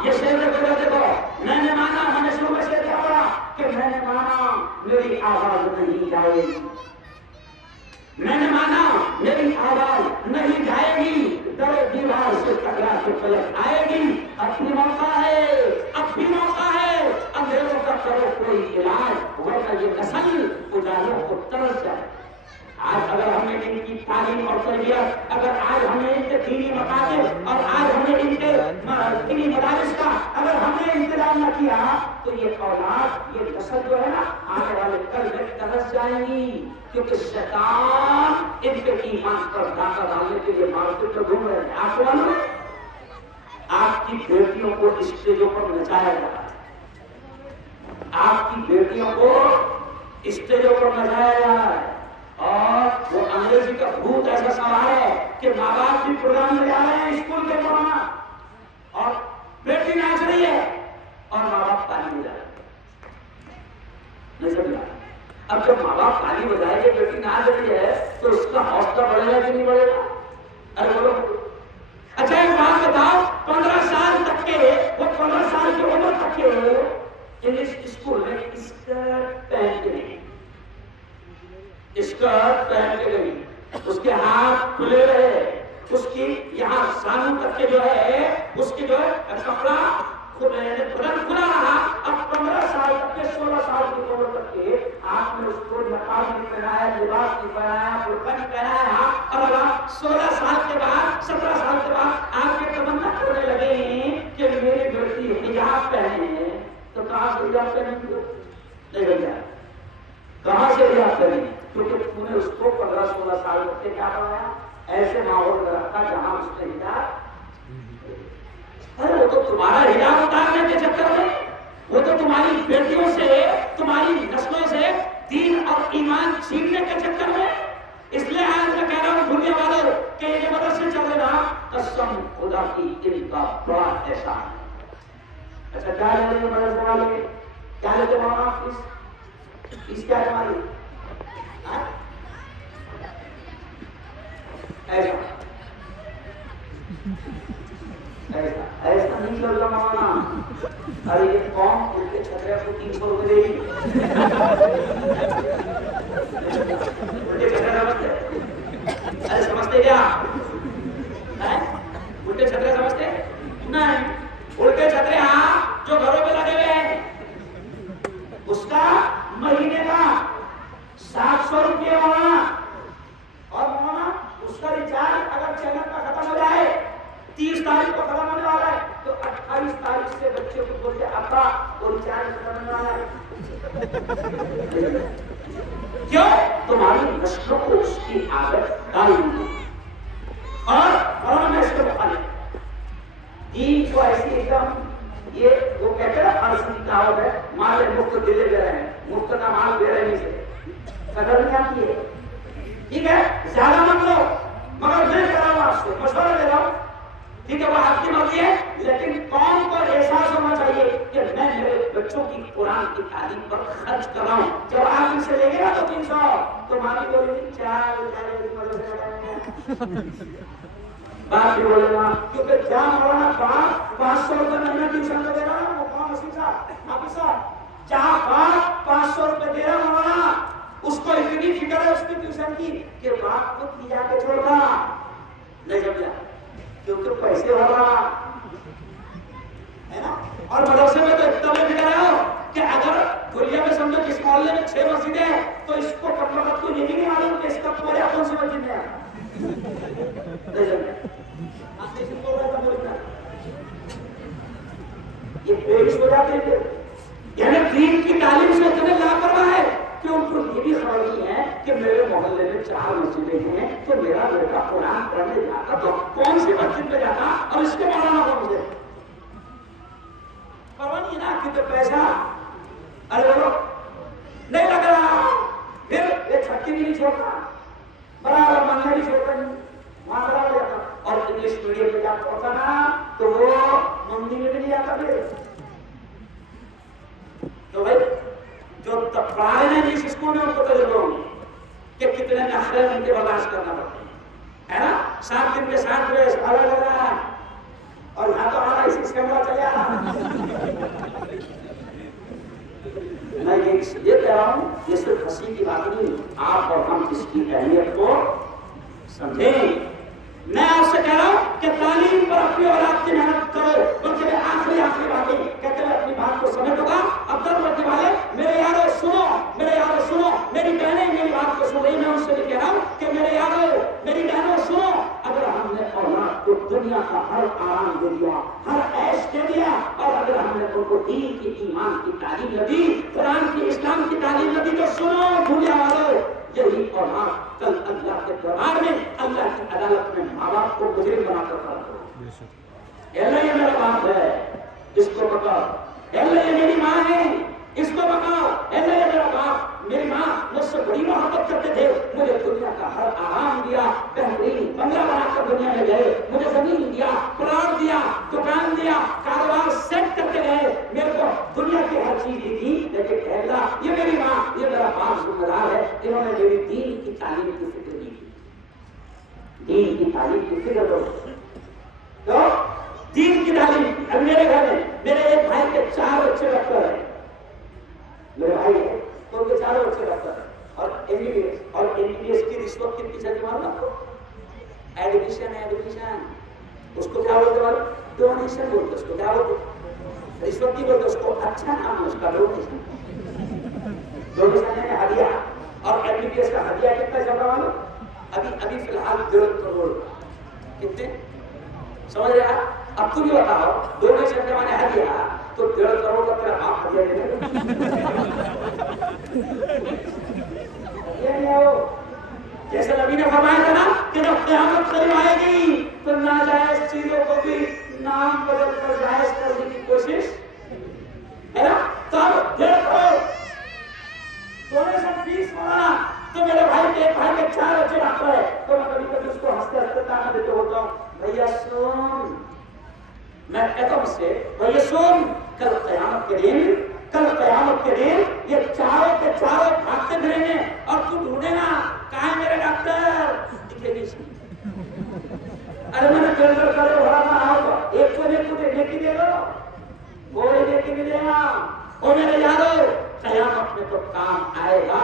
یہ شعر دیکھو میں نے مانا، میں نے شروع سے کیا پڑھا کہ میں نے مانا میری آواز نہیں جائے گی، میں نے مانا میری آواز نہیں جائے گی، در دیوار سے ٹکرا کے پلٹ آئے گی. اب بھی موقع ہے، اب بھی موقع ہے، اندھیروں کا کرو کوئی علاج، ورنہ یہ نسل اجالوں کو ترس جائے. آج اگر ہم نے ان کی تعلیم اور تربیت، اگر آج ہم نے ان کے دینی مقاصد اور آج ہم نے ان کے دینی مدارس کا اگر ہم نے انتظام نہ کیا تو یہ اولاد، یہ نسل جو ہے نا آنے والے کل میں ترس جائیں گی. کیونکہ شیطان ان کے ایمان پر ڈاکہ ڈالنے کے لیے مارکیٹ میں گھوم رہے ہیں. آپ کو معلوم ہے آپ کی بیٹیوں کو اسٹیجوں پر نچایا جا رہا ہے، آپ کی بیٹیوں کو اسٹیجوں پر نچایا جا رہا ہے. اور وہ انگریزی کا بھوت ایسا سوال ہے کہ ماں باپ بھی پروگرام میں جا رہے ہیں اسکول کے پڑھانا اور بیٹی ناچ رہی ہے اور ماں باپ تالی بجا رہے ہیں. نہیں سمجھا؟ اب جب ماں باپ تالی بجائے گے بیٹی ناچ رہی ہے تو اس کا حوصلہ بڑھے گا کہ نہیں بڑھے گا؟ ارے بولو. اچھا ایک بات بتاؤ، 15 سال تک کے، وہ 15 سال کی عمر تک کے انگلش اسکول میں اسکرٹ پہن کے نہیں، اسکرٹ پہن کے گئی، اس کے ہاتھ کھلے رہے، اس کی یہاں سانوں تک کے جو ہے اس کی جو ہے کپڑا بدن کھلا رہا. اب 15 سال تک کے، 16 سال کی عمر تک کے آپ نے اس کو نقاب نہیں پہنایا، لباس نہیں پہنایا، برقع نہیں پہنایا، اور اب 16 سال کے بعد، 17 سال کے بعد آپ کے تمنا ہونے لگے ہیں کہ میری بیٹی حجاب پہنے، تو کہاں سے حجاب پہنے گی؟ نہیں بھیا، کہاں سے حضرت نے کیا کروایا؟ ایسے ماحول میں رکھا جہاں اس نے ہدایت، ارے وہ تو تمہارا ہدایت اتارنے کے چکر میں، وہ تو تمہاری بیٹیوں سے، تمہاری نسلوں سے دین اور ایمان چھیننے کے چکر میں. اس لیے آج میں کہہ رہا ہوں دنیا والوں کہ یہ مدرسے چل رہے نا، قسم خدا کی ان کا بڑا احسان ہے. اچھا کیا لے لیں مدرسے والے، کیا لیتے مولانا فیس کیا ہے ہماری؟ ایسا نہیں چل رہا مولانا. ارے یہ قوم ان کے چھترے کو 300 روپے دے گی. الٹے چھترے سمجھتے؟ ارے سمجھتے کیا؟ الٹے چھترے سمجھتے نہیں. الٹے چھترے ہاں جو گھروں پہ لگے ہوئے ہیں اس کا مہینے کا 700 روپئے ہونا، اور ہونا اس کا ریچارج اگر چینل کا ختم ہو جائے 30 تاریخ کو ختم ہونے والا ہے تو 28 تاریخ سے بچے کو بولتے ابا وہ ریچارج ختم ہونے والا ہے. کیوں؟ تمہاری نسلوں کو اس کی عادت ڈالنی ہے. اور میں اس کو بخالف دین کو ایسی ایک دم، یہ وہ کہتے ہیں فارسی کی کہاوت ہے مال مفت دے دے رہے ہیں، مفت کا مال بے رحمی سے قدر نہیں آتی ہے. ٹھیک ہے زیادہ مت لو، مگر میں کہہ رہا ہوں آپ سے مشورہ دے رہا ہوں، ٹھیک ہے وہ آپ کی مرضی ہے، لیکن قوم کو احساس ہونا چاہیے کہ میں میرے بچوں کی قرآن کی تعلیم پر خرچ کر رہا ہوں. جب آپ ان سے لیں گے نا تو 300 تو مالی بولے گی 4 بات بھی بولے گا، کیونکہ کیا مولانا 500 روپے مہینہ ٹیوشن کو دے رہا ہے وہ کون حسین صاحب حافظ صاحب، جہاں 500 روپے دے رہا مولانا، اس کو اتنی فکر ہے اس کی ٹیوشن کی کہ باپ کو جا کے چھوڑتا نہیں جب جا، کیونکہ پیسے ہو رہا ہے نا. اور مدرسے میں تو اتنا بھی فکر ہے کہ اگر دنیا میں سمجھو کہ اس محلے میں 6 مسجدیں ہیں تو اس کو کم وقت کو یہ بھی نہیں معلوم کہ اس کا پورے کون سی مسجد میں ہے. یہ پیش ہو جاتے ہیں یعنی دین کی تعلیم سے اتنے لاپرواہ ہے کہ ان کو یہ بھی خبر نہیں ہے کہ میرے محلے میں 4 مسجدیں ہیں تو میرا بیٹا قرآن پڑھنے جاتا تو کون سی مسجد میں جاتا اور اس کے مولانا کون سے پرواہ نہیں ہے نا کیونکہ پیسہ ارے بولو نہیں لگ رہا، پھر یہ چھٹی بھی نہیں چھوڑتا، برابر ماننے بھی چھوڑتا نہیں وہاں برابر جاتا. اور انگلش میڈیم میں جا پڑھتا نا تو وہ مندی میں بھی نہیں جاتا. پھر تو بھائی جو پڑھائے ہیں جس اسکول میں ان کو تجربہ ہوگی کہ کتنے نخرے ان کے برداشت کرنا پڑتے ہے نا. 7 دن کے 7 ڈریس الگ لگ رہا ہے اور یہاں تو ہمارا اسی کیمرہ چلے آ رہا. میں یہ کہہ رہا ہوں یہ صرف ہنسی کی بات نہیں، آپ اور ہم اس کی اہمیت کو سمجھیں. میں آپ سے کہہ رہا ہوں کہ تعلیم پر اپنی اولاد کی محنت کرو. بلکہ میں آخری باتیں کہتے ہوئے اپنی بات کو سمیٹوں گا. اب در رکھنے والے میرے یارو سنو، میرے یارو سنو، میری بہنیں میری بات کو سن رہی، میں ان سے بھی کہہ رہا ہوں کہ میرے یارو میری بہنوں سنو. اگر ہم نے اولاد کو دنیا کا ہر آرام دے دیا، ہر عیش دے دیا، اور اگر ہم نے ان کو دین کی ایمان کی تعلیم نہ دی، قرآن کی اسلام کی تعلیم نہ دی، تو سنو دنیا والوں یہی اولاد کل اللہ کے دربار میں اللہ کی عدالت میں ماں باپ کو مجرم بنا کر کھڑا کرو. اللہ یہ میرا باپ ہے اس کو بتاؤ، اللہ یہ میری ماں ہے اس کو بتاؤ، اللہ یہ میرا باپ میری ماں مجھ سے بڑی محبت کرتے تھے، مجھے دنیا کا ہر آرام دیا، بہترین بنگلہ بنا کر دنیا میں گئے، مجھے زمین دیا، پلاٹ دیا، دکان دیا، کاروبار سیٹ کرتے گئے، میرے کو دنیا کی ہر چیز دی تھی، لیکن کہتا یہ میری ماں یہ میرا باپ ذمہ دار ہے، انہوں نے میری دین کی تعلیم کی فکر دی. دین کی تعلیم کی فکر دو تو دین کی تعلیم. اب میرے گھر میں میرے ایک بھائی کے 4 بچے ڈاکٹر ہیں، میرے بھائی ہے تو ان کے 4 بچے ڈاکٹر ہیں اور MBBS کی رشوت کے پیچھے دماغ نہ کرو. ایڈمیشن اس کو کیا بولتے ہیں؟ ڈونیشن بولتے اس کو. کیا بولتے؟ رشوت نہیں بولتے اس کو، اچھا نام ہے اس کا ڈونیشن. ڈونیشن ہے ہدیہ. اور MBBS کا ہدیہ کتنا چل رہا ہے ابھی فی الحال 1.5 کروڑ. کتنے سمجھ رہے آپ؟ اب تم یہ بتاؤ ڈونیشن کے معنی ہدیہ تو 1.5 کروڑ کا تیرا باپ ہدیہ دے دے. جیسے نبی نے فرمایا تھا نا کہ جب قیامت قریب آئے گی تو ناجائز چیزوں کو بھی نام بدل کر جائز کرنے کی کوشش ہے نا. تب دیکھو ڈونیشن فیس مانگنا تو میرے بھائی کے 4 بچے ڈاکٹر ہے تو میں کبھی کبھی اس کو ہنستے ہنستے تانا دیتے ہوتا ہوں بھیا سن, میں کہتا ہوں اس سے بھیا سن, کل قیامت کے دن یہ چاروں کے چاروں بھاگتے پھریں گے اور تو ڈھونڈے گا کہاں ہے میرے ڈاکٹر, دکھے نہیں. ارے میں نے ٹرینر کرے بڑا نہ آؤ تو ایک کو دیکھنے کی دے دو, کوئی دیکھ نہیں دے گا. اور میرے یارو قیامت میں تو کام آئے گا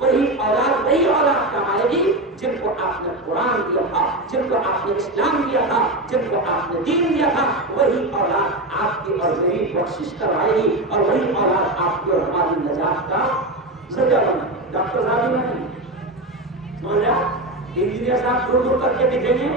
وہی اولاد کام آئے گی جن کو آپ نے قرآن دیا تھا, جن کو آپ نے اسلام دیا تھا, جن کو آپ نے دین دیا تھا. وہی اولاد آپ کی اور میری بخشش کروائے گی اور وہی اولاد آپ کی اور ہماری نجات کا ذریعہ بنے. ڈاکٹر صاحب نہیں سمجھ رہا, انجینئر صاحب دور کر کے دکھیں گے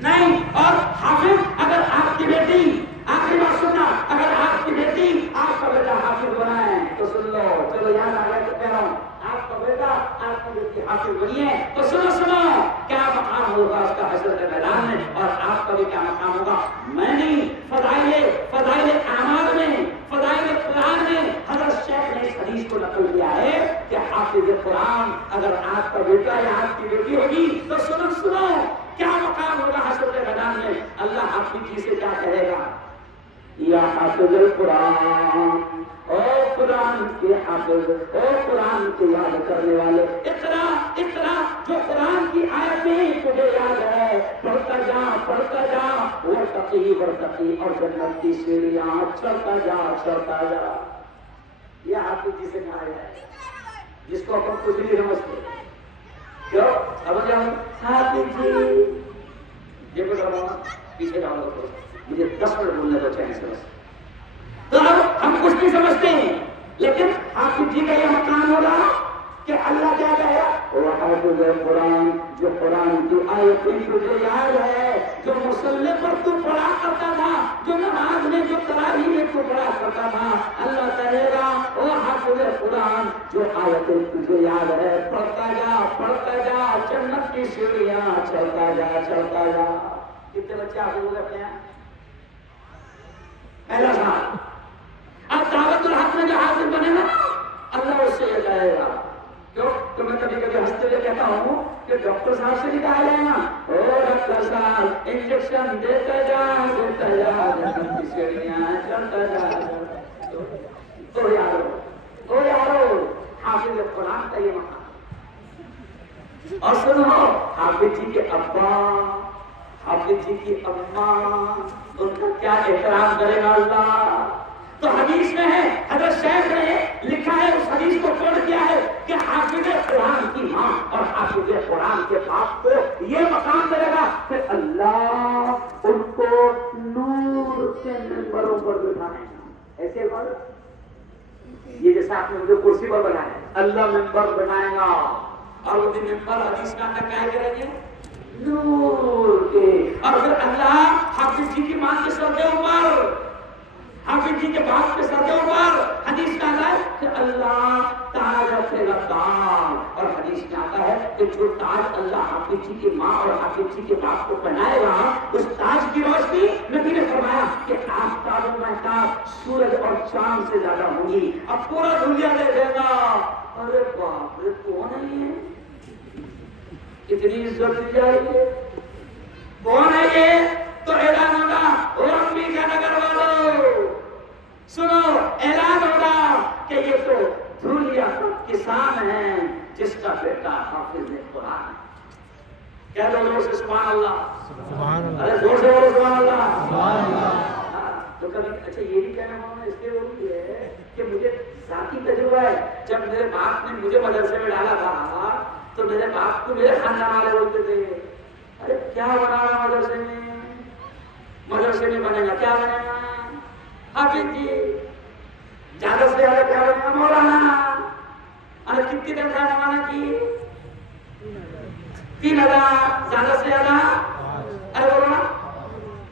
نہیں. اور حافظ اگر آپ کی بیٹی, آخری بات سننا, اگر آپ کی بیٹی آپ کا بیٹا حافظ بنائے تو سن لو, چلو یاد آ گیا تو کہہ رہا ہوں, آپ کا بیٹا آپ کی بیٹی حافظ بنی ہے تو سنو کیا مقام ہوگا اس کا حشر کے میدان میں, اور آپ کا بھی کیا مقام ہوگا. میں نہیں, فضائل اعمال میں, فضائل قرآن میں حضرت شیخ نے اس حدیث کو نقل کیا ہے کہ حافظ قرآن اگر آپ کا بیٹا یا آپ کی بیٹی ہوگی تو سنو کیا مقام ہوگا حشر کے میدان میں. اللہ آپ کی چیز سے کیا کہے گا, یا حافظ القرآن, او قرآن کے حافظ, او قرآن کے یاد کرنے والے, اقرا جو قرآن کی آیتیں تجھے یاد ہے پڑھتا جا ورتقی, اور جنت کی سیڑھیاں چڑھتا جا. یہ حافظ جسے کہا ہے جس کو اپن کچھ نہیں سمجھتے, کیوں اب جاؤ حافظ جی یہ بتا رہا ہوں پیچھے جاؤ گا مجھے 10 منٹ بولنے کو چاہیے سے بس. تو اب ہم کچھ نہیں سمجھتے ہیں, لیکن حافظ جی کا یہ مقام ہوگا کہ اللہ کیا کہے گا, وہ حافظ قرآن جو قرآن کی آیتیں تجھے یاد ہے, جو مصلی پر تو پڑھا کرتا تھا, جو نماز میں جو تراویح میں تو پڑھا کرتا تھا. اللہ کہے گا وہ حافظ قرآن جو آیتیں تجھے یاد ہے پڑھتا جا جنت کی سیڑھیاں چڑھتا جا. کتنے بچے حافظ ہو گئے اپنے یہاں؟ پہلا سال. اب دعوت الحق میں جو حافظ بنے گا اللہ اس سے یہ کہے گا, کیوں تو میں کبھی ہنستے ہوئے کہتا ہوں کہ ڈاکٹر صاحب سے بھی کہا جائے گا, او ڈاکٹر صاحب انجیکشن دیتا جا جنت کی سیڑھیاں چڑھتا جا. تو یارو حافظ قرآن کا یہ مقام. اور سنو حافظ جی کے ابا, حافظ جی کی اماں, ان کا کیا احترام کرے گا اللہ. تو حدیث میں ہے, حضرت شیخ نے لکھا ہے, اس حدیث کو کوٹ کیا ہے کہ حافظ قرآن کی ماں اور حافظ قرآن کے باپ کو یہ مقام ملے گا کہ اللہ ان کو نور کے ممبروں پر بٹھائے گا. ایسے یہ جیسا آپ نے مجھے کرسی پر بنایا, اللہ ممبر بنائے گا, اور وہ ممبر حدیث کا کیا کریں گے, نور کے. اور پھر اللہ حافظ جی کی ماں کے سر کے اوپر, حافظ جی کے باپ کے سر کے اوپر حدیث کا ہے کہ اللہ تاج رکھے گا تاج. اور حدیث میں آتا ہے کہ جو تاج اللہ حافظ جی کی ماں اور حافظ جی کے باپ کو پہنائے گا, اس تاج کی روشنی نبی نے فرمایا کہ آفتاب و مہتاب سورج اور چاند سے زیادہ ہوں گی. اب پورا دنیا دیکھے گا, ارے باپ رے کون ہے یہ, اتنی عزت دی جائے گی, کون ہے یہ, تو اعلان ہوگا او امبیکا نگر والوں سنو, اعلان ہوگا کہ یہ تو دھولیا کسان ہے جس کا بیٹا حافظ قرآن ہے. کیا لوگوں سے سبحان اللہ, سبحان اللہ, ارے زور سے بولو سبحان اللہ, سبحان اللہ. تو کبھی اچھا یہ بھی کہنا ہونا اس کے وہ بھی ہے کہ مجھے ذاتی تجربہ ہے, جب میرے باپ نے مجھے مدرسے میں ڈالا تھا تو میرے باپ کو میرے خاندان والے بولتے تھے, ارے کیا بنا رہا مدرسے میں بنے گا, کیا بنے گا حافظ جی, زیادہ سے زیادہ کیا بنے گا مولانا. ارے کتنی تنخواہ زمانہ کی 3,000, زیادہ سے زیادہ ارے بولو نا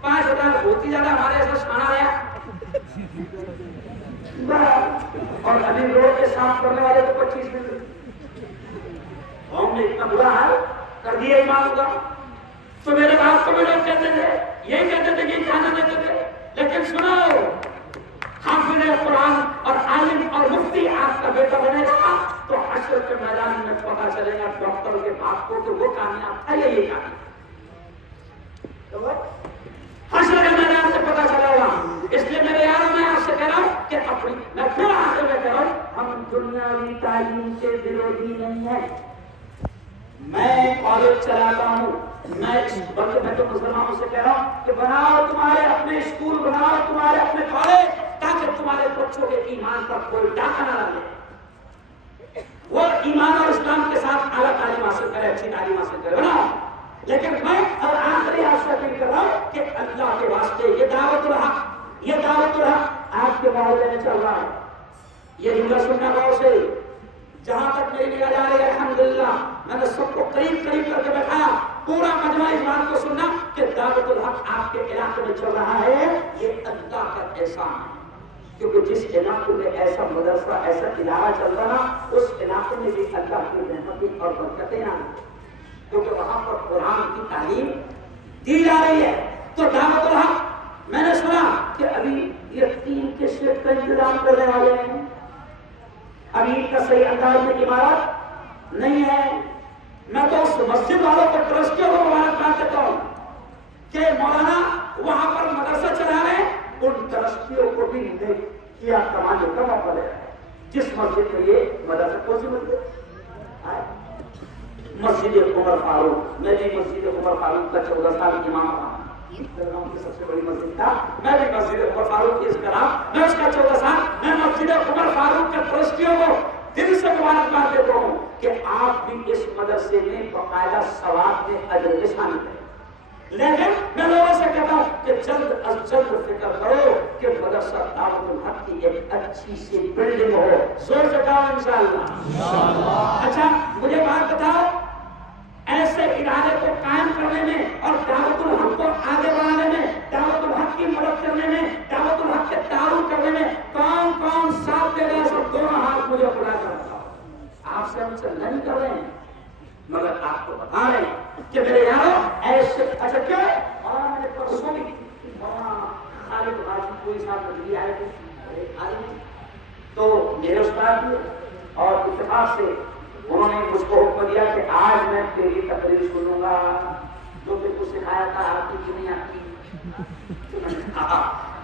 5,000, بہت ہی زیادہ ہمارے ایسا سکھانا ہے. اور ابھی روڈ کے صاف کرنے والے کو 25 مل قوم نے اتنا برا حال کر دیا ایمان کا. تو میرے باپ کو بھی لوگ کہتے تھے, یہی کہتے تھے کہ جانا دیتے تھے, لیکن سنو, حافظ قرآن اور عالم اور مفتی آپ کا بیٹا بنے گا تو حشر کے میدان میں پتا چلے گا ڈاکٹر کے باپ کو کہ وہ کامیاب تھا یا یہ کامیاب. حشر کے میدان سے پتا چلے گا. اس لیے میرے یاروں میں آپ سے کہہ رہا ہوں کہ اپنی, میں پھر آخر میں کہہ رہا ہوں, ہم دنیاوی تعلیم کے ورودھی نہیں ہیں. میں کالج چلاتا ہوں, بلکہ میں تو مسلمانوں سے کہہ رہا ہوں کہ بناؤ تمہارے اپنے اسکول, بناؤ تمہارے اپنے کالج, تاکہ تمہارے بچوں کے ایمان پر کوئی ڈاکہ نہ لگے. وہ ایمان اور اسلام کے ساتھ اعلیٰ تعلیم حاصل کرے, اچھی تعلیم حاصل کرے, بناؤ. لیکن میں اور آخری آپ سے اپیل کر رہا ہوں کہ اللہ کے واسطے یہ دعوت الحق, یہ دعوت الحق آپ کے محلے میں چل رہا ہے. یہ جملہ سننا غور سے, جہاں تک میری نگاہ جا رہی ہے الحمدللہ, میں نے سب کو قریب قریب کر کے بٹھایا, پورا مجمع اس بات کو سننا کہ دعوت الحق آپ کے علاقے میں چل رہا ہے, یہ اللہ کا احسان ہے. کیونکہ جس علاقے میں ایسا مدرسہ, ایسا ادارہ چل رہا, اس علاقے میں بھی اللہ کی رحمتیں اور برکتیں آ رہی, کیونکہ وہاں پر قرآن کی تعلیم دی جا رہی ہے. تو دعوت الحق میں نے سنا کہ ابھی یہ 3 کے شیٹ کا انتظام کرنے والے ہیں. ابھی کا صحیح انداز میں عبارت نہیں ہے. میں تو اس مسجد والوں کو, ٹرسٹیوں کو مبارکباد دیتا ہوں کہ مولانا وہاں پر مدرسہ چلا رہے ہیں, ان ٹرسٹیوں کو بھی کیا کمانے کا موقع دے رہے ہیں. جس مسجد میں یہ مدرسہ, کون سی مسجد؟ مسجد عمر فاروق. میں بھی مسجد عمر فاروق کا 14 سال امام رہا, سب سے بڑی مسجد تھا. میں بھی مسجد عمر فاروق کی اس کا نام, میں اس کا 14 سال, میں مسجد عمر فاروق کے ٹرسٹیوں کو دل سے مبارکباد دیتا ہوں کہ آپ بھی اس مدرسے میں باقاعدہ ثواب میں اجر کے شامل ہیں. لیکن میں لوگوں سے کہتا ہوں کہ جلد از جلد فکر کرو کہ مدرسہ دعوت الحق کی ایک اچھی سی بلڈنگ ہو. زور سے کہو انشاءاللہ. اچھا مجھے بات بتاؤ, ایسے ادارے کو قائم کرنے میں اور دعوت الحق کو آگے بڑھانے میں, دعوت الحق کی مدد کرنے میں, دعوت الحق کے تعارف کرنے میں کون کون ساتھ دے رہے, سب دونوں ہاتھ مجھے بلا کر بتاؤ. آپ سے ہم سے نہیں کر رہے ہیں, مگر آپ کو بتا رہے ہیں کہ میرے یاروں ایسے. اچھا کیوں؟ اور میں نے پرسوں بھی خالد غازی کوئی صاحب نظری آئے تھے, تو میرے استاد بھی, اور اتفاق سے انہوں نے مجھ کو حکم دیا کہ آج میں تیری تقریر سنوں گا, جو تجھ کو سکھایا تھا آتی کہ نہیں آتی.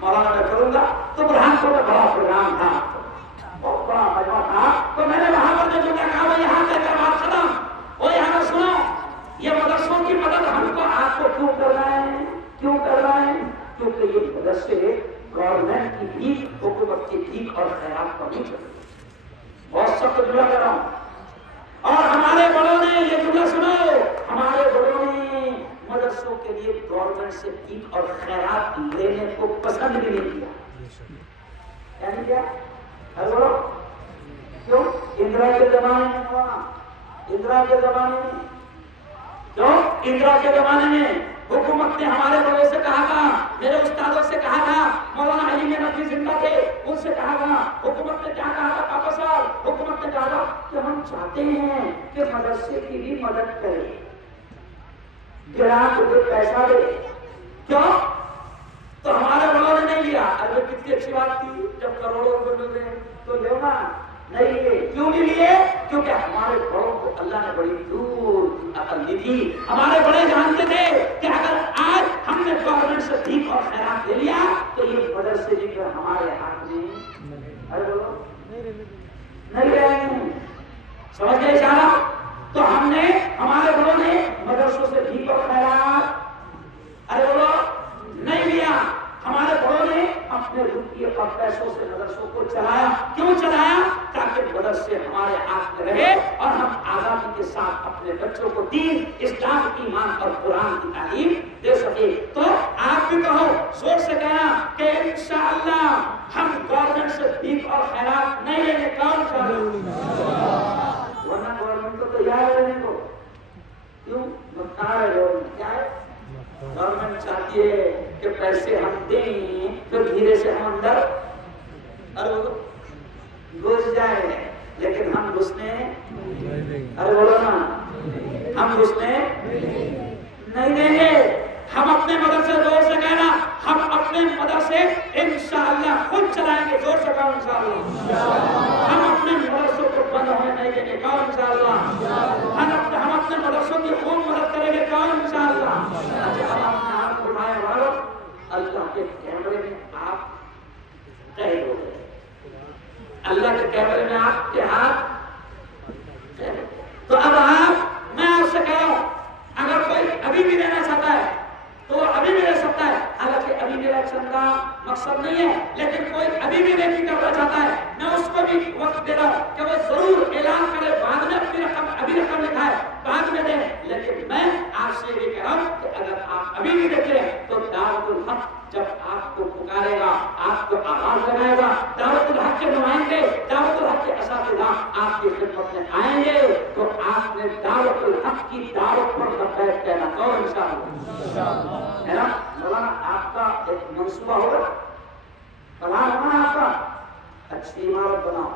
مولانا میں کروں گا. تو برہان کو بڑا پروگرام تھا, بہت بڑا مجمع تھا, تو میں نے وہاں پر جو کہا وہ یہاں لے کر بات ختم. وہ یہاں سنو, یہ مدرسوں کی مدد ہم کو آپ کو کیوں کر رہے ہیں, کیوں کر رہے ہیں؟ کیونکہ یہ مدرسے گورنمنٹ کی بھی, حکومت کی بھی اور خیرات کو نہیں چل رہی. بہت سخت جملہ کر رہا ہوں. اور ہمارے بڑوں نے یہ جملہ سنو, ہمارے بڑوں نے مدرسوں کے لیے گورنمنٹ سے بھیک اور خیرات لینے کو پسند بھی نہیں کیا. کیا نہیں کیا؟ بولو کیوں؟ اندرا کے زمانے میں ہوا, اندرا کے زمانے میں کیوں؟ اندرا کے زمانے میں حکومت نے ہمارے بڑوں سے کہا تھا, میرے استادوں سے کہا تھا, مولانا علی میں نبی زندہ تھے, ان سے کہا تھا, حکومت نے کیا کہا تھا پاپا صاحب, حکومت نے کہا تھا کہ ہم چاہتے ہیں کہ مدرسے کی بھی مدد کرے, گرانٹ دے, پیسہ دے. کیوں؟ تو ہمارے بڑوں نے نہیں لیا. ارے کتنی اچھی بات تھی, جب کروڑوں روپے مل رہے ہیں تو لو نا. نہیں لیے. کیوں نہیں لیے؟ کیونکہ ہمارے بڑوں کو اللہ نے بڑی دور کی عقل دی تھی. ہمارے بڑے جانتے تھے کہ اگر آج ہم نے گورنمنٹ سے بھیک اور خیرات لے لیا تو یہ مدرسے بھی کر ہمارے ہاتھ میں, ارے بولو, نہیں رہے ہیں. سمجھ گئے اشارہ؟ تو ہم نے, ہمارے بڑوں نے مدرسوں سے بھیک اور خیرات, ارے بولو, نہیں لیا. ہمارے بڑوں نے اپنے روپیے اور پیسوں سے مدرسوں کو چلایا. کیوں چلایا؟ تاکہ مدرسے ہمارے ہاتھ میں رہے اور ہم آزادی کے ساتھ اپنے بچوں کو دین, اسلام, ایمان اور قرآن کی تعلیم دے سکے. تو آپ بھی کہو, زور سے کہنا کہ انشاءاللہ ہم گورنمنٹ سے بھیک اور خیرات نہیں لیں گے. کون ورنہ گورنمنٹ کو تیار رہنے کو, کیوں بتا رہے ہو کیا ہے؟ گورنمنٹ چاہتی ہے کہ پیسے ہم دیں, پھر دھیرے سے ہم اندر گھس جائے, لیکن ہم گھسنے, ارے بولو نا, ہم گھسنے نہیں دیں گے. ہم اپنے مدرسے زور سے کہنا, ہم اپنے مدرسے انشاءاللہ خود چلائیں گے. زور سے کہو انشاءاللہ. ہم اپنے مدرسوں کو بند ہونے نہیں دیں گے. کہو انشاءاللہ. ہم اپنے مدرسوں کی خوب مدد کریں گے. کہو انشاءاللہ. اچھا اب اپنے ہاتھ اٹھائے والو, اللہ کے کیمرے میں آپ قید ہو گئے. اللہ کے کیمرے میں آپ کے ہاتھ. تو اب آپ, میں آپ سے کہہ رہا ہوں, اگر کوئی ابھی بھی دینا چاہتا ہے تو ابھی بھی دے سکتا ہے. حالانکہ ابھی میرا چندہ مقصد نہیں ہے, لیکن کوئی ابھی بھی نیکی کرنا چاہتا ہے, میں اس کو بھی وقت دے رہا ہوں کہ وہ ضرور اعلان کرے, بعد میں اپنی رقم, ابھی رقم لکھائے بعد میں دے. لیکن میں آپ سے یہ کہہ رہا ہوں کہ اگر آپ ابھی بھی دیکھیں تو دعوت الحق جب آپ کو پکارے گا, آپ کو آواز لگائے گا, دعوت الحق کے نمائندے, دعوت الحق کے اساتذہ آپ کی خدمت میں آئیں گے, تو آپ نے دعوت الحق کی دعوت پر لبیک کہنا. تو انشاءاللہ ہے نا. مولانا آپ کا ایک منصوبہ ہوگا, پلان ہوگا آپ کا, اچھی عمارت بناؤ,